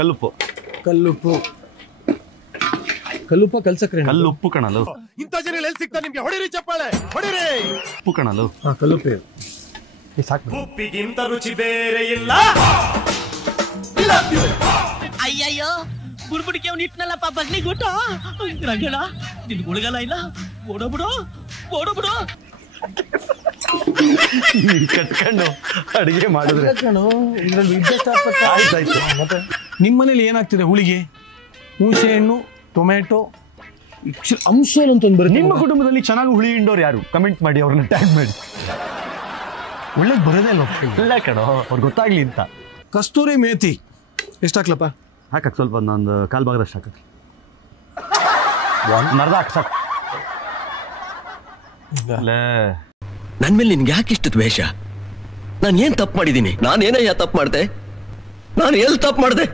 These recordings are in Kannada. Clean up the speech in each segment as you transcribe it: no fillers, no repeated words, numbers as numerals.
ಕಲ್ಲುಪ್ಪು ಕಲ್ಲುಪ್ಪು ಕಲ್ಲುಪ್ಪ ಕಲ್ಸಕ್ರೆ ಕಲ್ಲುಪ್ಪು ಕಣಲು ಇಂಥ ಜನ ಎಲ್ಲಿ ಸಿಗ್ತಾರೆ ನಿಮ್ಗೆ? ಹೊಡಿರಿ ಚಪ್ಪಾಳೆ, ಹೊಡಿರಿ. ಉಪ್ಪು ಕಣಲು. ಕಲ್ಲುಪ್ಪೆ ಸಾಕು. ಉಪ್ಪಿಗಿಂತ ರುಚಿ ಬೇರೆ ಇಲ್ಲ. ಅಯ್ಯಯ್ಯೋ ಬುಡ್ಬುಡಿಕೆ ಅವ್ನು ಇಟ್ನಲ್ಲಪ್ಪ ಬಗ್ಲಿ ಗುಟ್ಟ ರಂಗಣ ನಿನ್ ಗುಳಗಲ ಇಲ್ಲ. ಓಡೋಬಿಡು ಓಡೋಬಿಡು. ಕಟ್ಕೊಂಡು ಅಡಿಗೆ ಮಾಡಿದ್ರೆ ಆಯ್ತಾಯ್ತು. ಮತ್ತೆ ನಿಮ್ಮನೇಲಿ ಏನಾಗ್ತಿದೆ? ಹುಳಿಗೆ ಹುಣಸೆ ಹಣ್ಣು, ಟೊಮೆಟೊ, ಅಂಶ ಅಂತ ಬರುತ್ತೆ. ನಿಮ್ಮ ಕುಟುಂಬದಲ್ಲಿ ಚೆನ್ನಾಗಿ ಹುಳಿ ಹಿಂಡೋರು ಯಾರು? ಕಮೆಂಟ್ ಮಾಡಿ, ಅವ್ರನ್ನ ಟ್ಯಾಗ್ ಮಾಡಿ. ಒಳ್ಳೇದು ಬರೋದೇ ಅಲ್ವ? ಇಲ್ಲ ಕಣೋ, ಅವ್ರಿಗೆ ಗೊತ್ತಾಗ್ಲಿ ಅಂತ. ಕಸ್ತೂರಿ ಮೇಥಿ ಎಷ್ಟು ಹಾಕ್ಲಪ್ಪ? ಹಾಕಕ್ ಸ್ವಲ್ಪ ಒಂದು ಕಾಲು ಭಾಗದಷ್ಟು ಹಾಕಕ್ಕೆ. ಮರ್ದ ಹಾಕಿ ಸಾಕು. ನನ್ ಮೇಲೆ ನಿನ್ಗೆ ಯಾಕೆ ಇಷ್ಟು ದ್ವೇಷ? ನಾನು ಏನ್ ತಪ್ಪು ಮಾಡಿದ್ದೀನಿ? ನಾನೇನಯ್ಯ ತಪ್ಪು ಮಾಡ್ದೆ? ನಾನು ಎಲ್ಲಿ ತಪ್ಪು ಮಾಡ್ದೆ?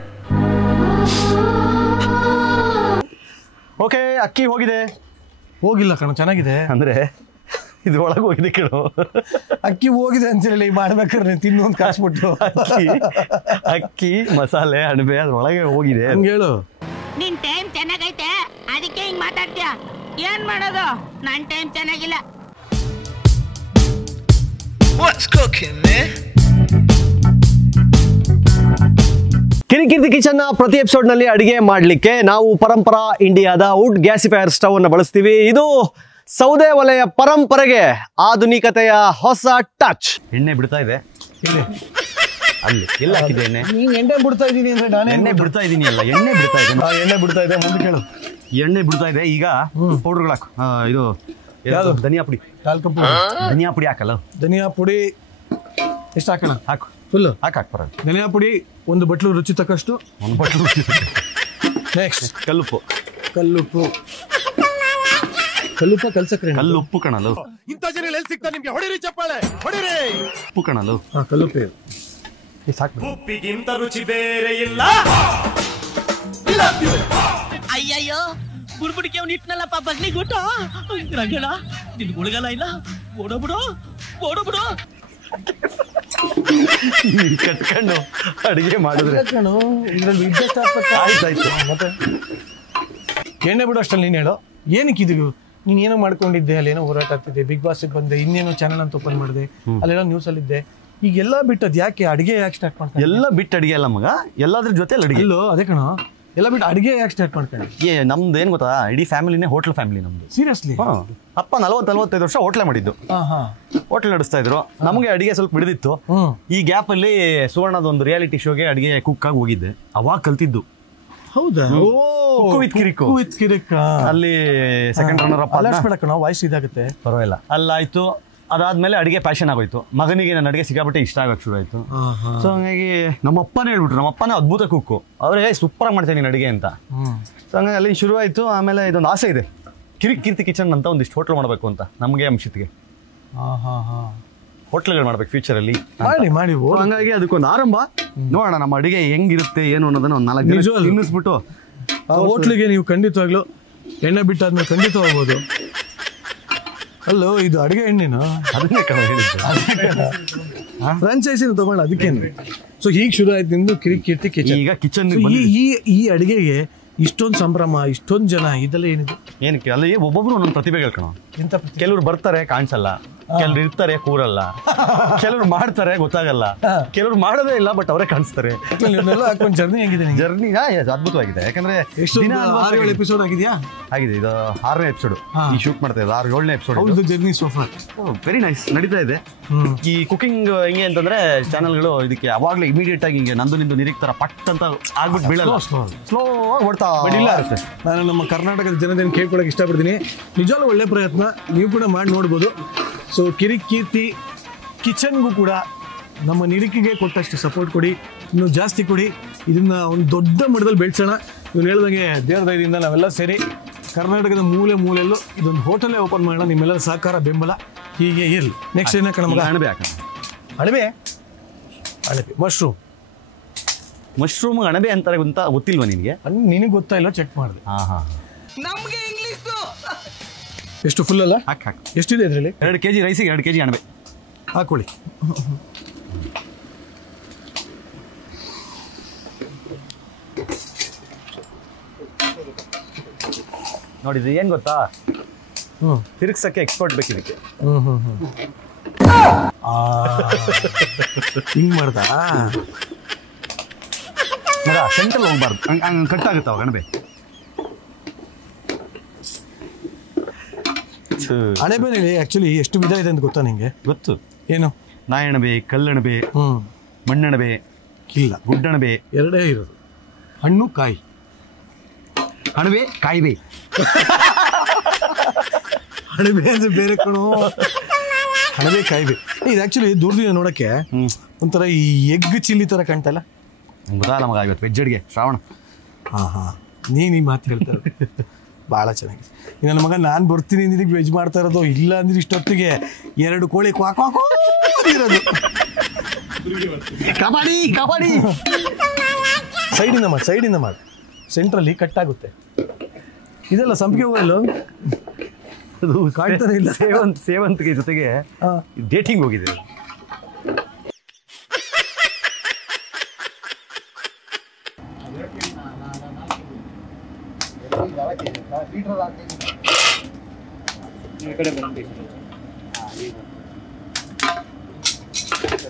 ಓಕೆ, ಅಕ್ಕಿ ಹೋಗಿದೆ. ಹೋಗಿಲ್ಲ ಕಣ, ಚೆನ್ನಾಗಿದೆ. ಅಂದ್ರೆ ಇದ್ರೊಳಗೆ ಹೋಗಿದೆ ಕಣೋ. ಅಕ್ಕಿ ಹೋಗಿದೆ ಅಂತ ಹೇಳಿ ಮಾಡ್ಬೇಕಾದ್ರೆ ತಿನ್ನು ಒಂದು ಕಾಸ್ಬಿಟ್ಟು ಅಕ್ಕಿ ಮಸಾಲೆ ಅಣಬೆ ಅದ್ರೊಳಗೆ ಹೋಗಿದೆ. ಹಂಗೆ ಹೇಳು. ನಿನ್ ಟೈಮ್ ಚೆನ್ನಾಗೈತೆ ಅದಕ್ಕೆ ಹಿಂಗ್ ಮಾತಾಡ್ತೀಯ. ಏನ್ ಮಾಡೋದು? ನನ್ ಟೈಮ್ ಚೆನ್ನಾಗಿಲ್ಲ. What's cooking, man? ಕಿರಿಕಿರಿ ಕಿಚನ್ನ ಪ್ರತಿ ಎಪಿಸೋಡ್ನಲ್ಲಿ ಅಡಿಗೆ ಮಾಡಲಿಕ್ಕೆ ನಾವು ಪರಂಪರಾ ಇಂಡಿಯಾದ ವುಡ್ ಗ್ಯಾಸಿಫೈಯರ್ ಸ್ಟವ್ ಅನ್ನು ಬಳಸ್ತೀವಿ. ಇದು ಸೌದೆ ಒಲೆಯ ಪರಂಪರೆಗೆ ಆಧುನಿಕತೆಯ ಹೊಸ ಟಚ್. ಎಣ್ಣೆ ಬಿಡ್ತಾ ಇದೆ ಅಲ್ಲಿ. ಎಲ್ಲ ಹಾಕಿದೆ ಎಣ್ಣೆ? ನೀನ್ ಎಣ್ಣೆ ಬಿಡ್ತಾ ಇದೀನಿ ಅಂದ್ರೆ ನಾನು ಎಣ್ಣೆ ಬಿಡ್ತಾ ಇದೀನಿ ಅಲ್ಲ, ಎಣ್ಣೆ ಬಿಡ್ತಾ ಇದೆ. ಎಣ್ಣೆ ಬಿಡ್ತಾ ಇದೆ. ಮುಂದೆ ಕೇಳು. ಎಣ್ಣೆ ಬಿಡ್ತಾ ಇದೆ. ಈಗ ಪೌಡರ್ಗಳು ಹಾಕು. ಇದು ಯಾವುದು? ಧನಿಯಾ ಪುಡಿ. ಧನಿಯಾ ಪುಡಿ ಹಾಕಲ್ಲ. ಧನಿಯಾ ಪುಡಿ ಎಷ್ಟು ಹಾಕೋಣ? ಹಾಕು, ಫುಲ್ ಹಾಕಿ ಬರೋದು. ಧನಿಯಾ ಪುಡಿ ಒಂದು ಬಟ್ಲು ರುಚಿ ತಕ್ಕಷ್ಟು. ಒಂದು ಬಟ್ಲು. ನೆಕ್ಸ್ಟ್ ಕಲ್ಲುಪ್ಪು. ಕಲ್ಲುಪ್ಪು ಕಲ್ಲುಪ್ಪ ಕಲ್ಸಕ್ರೆ ಕಲ್ಲುಪ್ಪು ಕಣಲು. ಇಂಥ ಜನ ಎಲ್ಲಿ ಸಿಗ್ತಾರೆ ನಿಮ್ಗೆ? ಹೊಡಿರಿ ಚಪ್ಪಾಳೆ, ಹೊಡಿರಿ. ಉಪ್ಪು ಕಣಲು. ಕಲ್ಲುಪ್ಪೆ ಸಾಕು. ಉಪ್ಪಿಗಿಂತ ರುಚಿ ಬೇರೆ ಇಲ್ಲ. ಅಯ್ಯಯ್ಯೋ ಬುಡ್ಬುಡಿಕೆ ಅವ್ನು ಇಟ್ನಲ್ಲಪ್ಪ ಬಗ್ಲಿ ಗುಟ್ಟ ರಂಗಣ ನಿನ್ ಗುಳಗಲ ಇಲ್ಲ. ಓಡೋಬಿಡು ಓಡೋಬಿಡು. ಕಟ್ಕೊಂಡು ಅಡಿಗೆ ಮಾಡಿದ್ರೆ ಆಯ್ತಾಯ್ತು. ಮತ್ತೆ ಎಣ್ಣೆ ಬಿಡು ಅಷ್ಟಲ್ಲಿ ನೀನು ಹೇಳು. ಏನಕ್ಕೆ ಇದು? ನೀನು ಏನೋ ಮಾಡ್ಕೊಂಡಿದ್ದೆ, ಅಲ್ಲೇನೋ ಹೋರಾಟ ಆಗ್ತಿದೆ, ಬಿಗ್ ಬಾಸ್ ಬಂದೆ, ಇನ್ನೇನೋ ಚಾನಲ್ ಅಂತ ಓಪನ್ ಮಾಡಿದೆ, ಅಲ್ಲೇನೋ ನ್ಯೂಸ್ ಅಲ್ಲಿ ಇದ್ದೆ. ಈಗೆಲ್ಲ ಬಿಟ್ಟದ್ ಯಾಕೆ? ಅಡಿಗೆ ಯಾಕೆ ಸ್ಟಾರ್ಟ್ ಮಾಡ್ಕೊಂಡು? ಎಲ್ಲ ಬಿಟ್ಟು ಅಡಿಗೆ ಅಲ್ಲ ಮಗ, ಎಲ್ಲಾದ್ರ ಜೊತೆ ಅಡಿಗೆ. ಇಲ್ಲೋ ಅದೇ ಕಣ, ಎಲ್ಲ ಬಿಟ್ಟು ಅಡಿಗೆ ಯಾಕೆ ಸ್ಟಾರ್ಟ್ ಮಾಡ್ಕೊಂಡು? ನಮ್ದು ಏನ್ ಗೊತ್ತಾ, ಇಡೀ ಫ್ಯಾಮಿಲಿನೇ ಹೋಟ್ಲ್ ಫ್ಯಾಮಿಲಿ ನಮ್ದು. ಸೀರಿಯಸ್ಲಿ? ಅಪ್ಪ 40-45 ವರ್ಷ ಹೋಟ್ಲೆ ಮಾಡಿದ್ದು, ಹೋಟ್ಲ್ ನಡೆಸ್ತಾ ಇದ್ರು. ನಮಗೆ ಅಡಿಗೆ ಸ್ವಲ್ಪ ಬಿಡಿದಿತ್ತು. ಈ ಗ್ಯಾಪ್ ಅಲ್ಲಿ ಸುವರ್ಣದ ಒಂದು ರಿಯಾಲಿಟಿ ಶೋಗೆ ಅಡಿಗೆ ಕುಕ್ ಆಗಿ ಹೋಗಿದ್ದೆ. ಅವಾಗ ಕಲ್ತಿದ್ದು. ಹೌದಾ? ಅಲ್ಲಿ ಸೆಕೆಂಡ್ ರನ್ನರ್ ಅಪ್. ವಾಯ್ಸ್ ಇದಾಗುತ್ತೆ, ಪರವಾಗಿಲ್ಲ. ಅಲ್ಲಾಯ್ತು. ಅದಾದ್ಮೇಲೆ ಅಡಿಗೆ ಪ್ಯಾಷನ್ ಆಗೋಯ್ತು. ಮಗನಿಗೆ ನನ್ನ ಅಡಿಗೆ ಸಿಕ್ಕಾಪಟ್ಟೆ ಇಷ್ಟ ಆಗಕ್ಕೆ ಶುರು ಆಯ್ತು. ಸೊ ಹಂಗಾಗಿ ನಮ್ಮ ಅಪ್ಪನೇ ಹೇಳ್ಬಿಟ್ರು, ನಮ್ಮ ಅಪ್ಪನೇ ಅದ್ಭುತ ಕುಕ್ಕು, ಅವ್ರೆ ಸೂಪರ್ ಆಗಿ ಮಾಡ್ತೇನೆ ನೀನು ಅಡಿಗೆ ಅಂತ. ಸೊ ಹಂಗಾಗಿ ಅಲ್ಲಿ ಶುರು ಆಯ್ತು. ಆಮೇಲೆ ಇದೊಂದು ಆಸೆ ಇದೆ, ಕಿರಿಕೀರ್ತಿ ಕಿಚನ್ ಅಂತ ಒಂದಿಷ್ಟು ಹೋಟ್ಲ್ ಮಾಡಬೇಕು ಅಂತ ನಮಗೆ, ಅಂಶಿತ್ಗೆ ಹೋಟ್ಲ್ಗಳು ಮಾಡ್ಬೇಕು ಫ್ಯೂಚರ್ ಅಲ್ಲಿ. ಮಾಡಿ ಹಂಗಾಗಿ ಅದಕ್ಕೊಂದು ಆರಂಭ. ನೋಡೋಣ ನಮ್ಮ ಅಡಿಗೆ ಹೆಂಗಿರುತ್ತೆ ಏನು ಅನ್ನೋದನ್ನ ಒಂದು 4 ಜನ ತಿನ್ನಿಸ್ಬಿಟ್ಟು ಆ ಹೋಟ್ಲಿಗೆ ನೀವು ಖಂಡಿತವಾಗ್ಲು ಎಣ್ಣೆ ಬಿಟ್ಟಾದ್ಮೇಲೆ ಖಂಡಿತ ಹೋಗ್ಬೋದು. ಅಲ್ಲೋ ಇದು ಅಡಿಗೆ ಎಣ್ಣೆನಾ? ಅದನ್ನೇ ಕಣ ಹೇಳಿದ್ದು, ಫ್ರಾಂಚೈಸಿನ ತಗೊಂಡು ಅದಕ್ಕೇನು. ಸೊ ಹೀಗೆ ಶುರು ಆಯ್ತು ನಿಮ್ದು ಕಿರಿಕೀರ್ತಿ ಕಿಚನ್. ಈಗ ಕಿಚನ್ ಈ ಅಡಿಗೆಗೆ ಇಷ್ಟೊಂದು ಸಂಭ್ರಮ, ಇಷ್ಟೊಂದು ಜನ, ಇದೆಲ್ಲ ಏನಿದೆ? ಏನಕ್ಕೆ ಅಲ್ಲಿ ಒಬ್ಬೊಬ್ರು ಒಂದೊಂದು ಪ್ರತಿಭೆಗಳು ಕಣ. ಕೆಲವ್ರು ಬರ್ತಾರೆ ಕಾಣಿಸಲ್ಲ, ಕೆಲವ್ರು ಇರ್ತಾರೆ ಕೂರಲ್ಲ, ಕೆಲವ್ರು ಮಾಡ್ತಾರೆ ಗೊತ್ತಾಗಲ್ಲ, ಕೆಲವ್ರು ಮಾಡೋದೇ ಇಲ್ಲ ಬಟ್ ಅವರೇ ಕಾಣಿಸ್ತಾರೆ. ಹಾಕೊಂಡು ಜರ್ನಿ ಹೆಂಗಿದೆ? ಜರ್ನಿ ಅದ್ಭುತವಾಗಿದೆ. ಯಾಕಂದ್ರೆ ಎಪಿಸೋಡ್ ಆಗಿದೆಯಾ? ಆಗಿದೆ. ಇದು 6ನೇ ಎಪಿಸೋಡ್ ಈ ಶೂಟ್ ಮಾಡ್ತಾ ಇದ್ದಾರೆ. 7ನೇ episode journey so far. Very nice ನಡೀತಾ ಇದೆ. ಈ ಕುಕಿಂಗ್ ಹೆಂಗೆ ಅಂತಂದ್ರೆ ಚಾನಲ್ಗಳು ಇದಕ್ಕೆ ಅವಾಗಲೇ ಇಮಿಡಿಯೇಟ್ ಆಗಿ ಹಿಂಗೆ ನಂದು ನಿಂದು ನಿರೀಕ್ ತರ ಪಟ್ ಅಂತ ಆಗ್ಬಿಟ್ಟು ಬೀಳಲ್ಲ, ಸ್ಲೋ ಓಡ್ತಾ ಇಲ್ಲ. ನಾನು ನಮ್ಮ ಕರ್ನಾಟಕದ ಜನತೆಯನ್ನು ಕೇಳ್ಕೊಳಕ್ಕೆ ಇಷ್ಟಪಡ್ತೀನಿ. ನಿಜವಾಗ್ಲೂ ಒಳ್ಳೆ ಪ್ರಯತ್ನ, ನೀವು ಕೂಡ ಮಾಡಿ ನೋಡ್ಬೋದು. ಸೊ ಕಿರಿಕೀರ್ತಿ ಕಿಚನ್ಗೂ ಕೂಡ ನಮ್ಮ ನಿರೀಕ್ಷೆಗೆ ಕೊಟ್ಟಷ್ಟು ಸಪೋರ್ಟ್ ಕೊಡಿ, ಇನ್ನೂ ಜಾಸ್ತಿ ಕೊಡಿ. ಇದನ್ನ ಒಂದು ದೊಡ್ಡ ಮಟ್ಟದಲ್ಲಿ ಬೆಳೆಸೋಣ. ಇವ್ನು ಹೇಳ್ದಂಗೆ ದೇವರ ದಯದಿಂದ ನಾವೆಲ್ಲ ಸೇರಿ ಕರ್ನಾಟಕದ ಮೂಲೆಯಲ್ಲೂ ಇದೊಂದು ಹೋಟೆಲೇ ಓಪನ್ ಮಾಡೋಣ. ನಿಮ್ಮೆಲ್ಲರ ಸಹಕಾರ ಬೆಂಬಲ ಹೀಗೆ ಇರಲಿ. ನೆಕ್ಸ್ಟ್ ಏನಕ್ಕ ನಮಗೆ ಅಣಬೆ ಹಾಕೋಣ. ಅಣಬೆ ಮಶ್ರೂಮ್ ಅಣಬೆ ಅಂತಾರೆ ಅಂತ ಗೊತ್ತಿಲ್ವಾ ನಿನಗೆ? ನಿನಗೆ ಗೊತ್ತಾ ಇಲ್ಲ? ಚೆಕ್ ಮಾಡಿದೆ. ನಮ್ಗೆ ಇಂಗ್ಲಿಷ್ ಎಷ್ಟು ಫುಲ್ ಅಲ್ಲ? ಹಾಕಿ ಎಷ್ಟಿದೆ ಇದರಲ್ಲಿ? 2 kg ರೈಸಿಗೆ 2 kg ಅಣಬೆ ಹಾಕೊಳ್ಳಿ. ನೋಡಿದ್ರಿ ಏನು ಗೊತ್ತಾ, ತಿರುಗ್ಸಕ್ಕೆ ಎಕ್ಸ್ಪರ್ಟ್ ಬೇಕು ಇದಕ್ಕೆ. ಹಿಂಗ್ ಮಾಡ್ದ ಮಗ ಸೆಂಟ್ರಲ್ ಹೋಗ್ಬಾರ್ದು, ಹಂಗೆ ಕಟ್ಟಾಗುತ್ತಾವ ಗಣಬೆ. ಅಣಬೆನಲ್ಲಿ ಆಕ್ಚುಲಿ ಎಷ್ಟು ವಿಧ ಇದೆ ಅಂತ ಗೊತ್ತಾ ನಿಂಗೆ? ಗೊತ್ತು. ಏನು? ನಾಯಣಬೆ, ಕಲ್ಲಣಬೆ, ಮಣ್ಣಣಬೆ, ಇಲ್ಲ ಗುಡ್ಡಣಬೆ, ಎರಡೇ ಇರೋದು. ಹಣ್ಣು ಕಾಯಿ. ಅಣಬೆ ಕಾಯಿಬೆ. ಅಣಬೆ ಅಂದ್ರೆ ಬೇರೆ ಕಣೋ, ಅಣಬೆ ಕಾಯಿಬೆ. ಇದು ಆಕ್ಚುಲಿ ದೂರದಿಂದ ನೋಡಕ್ಕೆ ಒಂಥರ ಈ ಎಗ್ ಚಿಲ್ಲಿ ತರ ಕಾಣ್ತಲ್ಲ. ಗೊತ್ತಲ್ಲ ಮಗ, ಇವತ್ತು ವೆಜ್ ಅಡಿಗೆ ಶ್ರಾವಣ. ನೀನು ಈ ಮಾತು ಹೇಳ್ತಾರೆ ಭಾಳ ಚೆನ್ನಾಗಿದೆ. ನನ್ನ ಮಗ ನಾನು ಬರ್ತೀನಿ ನಿನಗೆ ವೆಜ್ ಮಾಡ್ತಾ ಇರೋದು, ಇಲ್ಲ ಅಂದ್ರೆ ಇಷ್ಟೊತ್ತಿಗೆ 2 ಕೋಳಿ ಇರೋದು. ಕಬಡ್ಡಿ ಕಬಡ್ಡಿ. ಸೈಡಿಂದ ಮಾಡಿ ಸೆಂಟ್ರಲ್ಲಿ ಕಟ್ಟಾಗುತ್ತೆ. ಇದೆಲ್ಲ ಸಂಪಿಗೆ ಹೂವಲ್ಲೋ ಅದು ಕಾಣ್ತಾನೆ ಇಲ್ಲ. ಸೇವಂತಿಗೆ ಜೊತೆಗೆ ಡೇಟಿಂಗ್ ಹೋಗಿದೆ.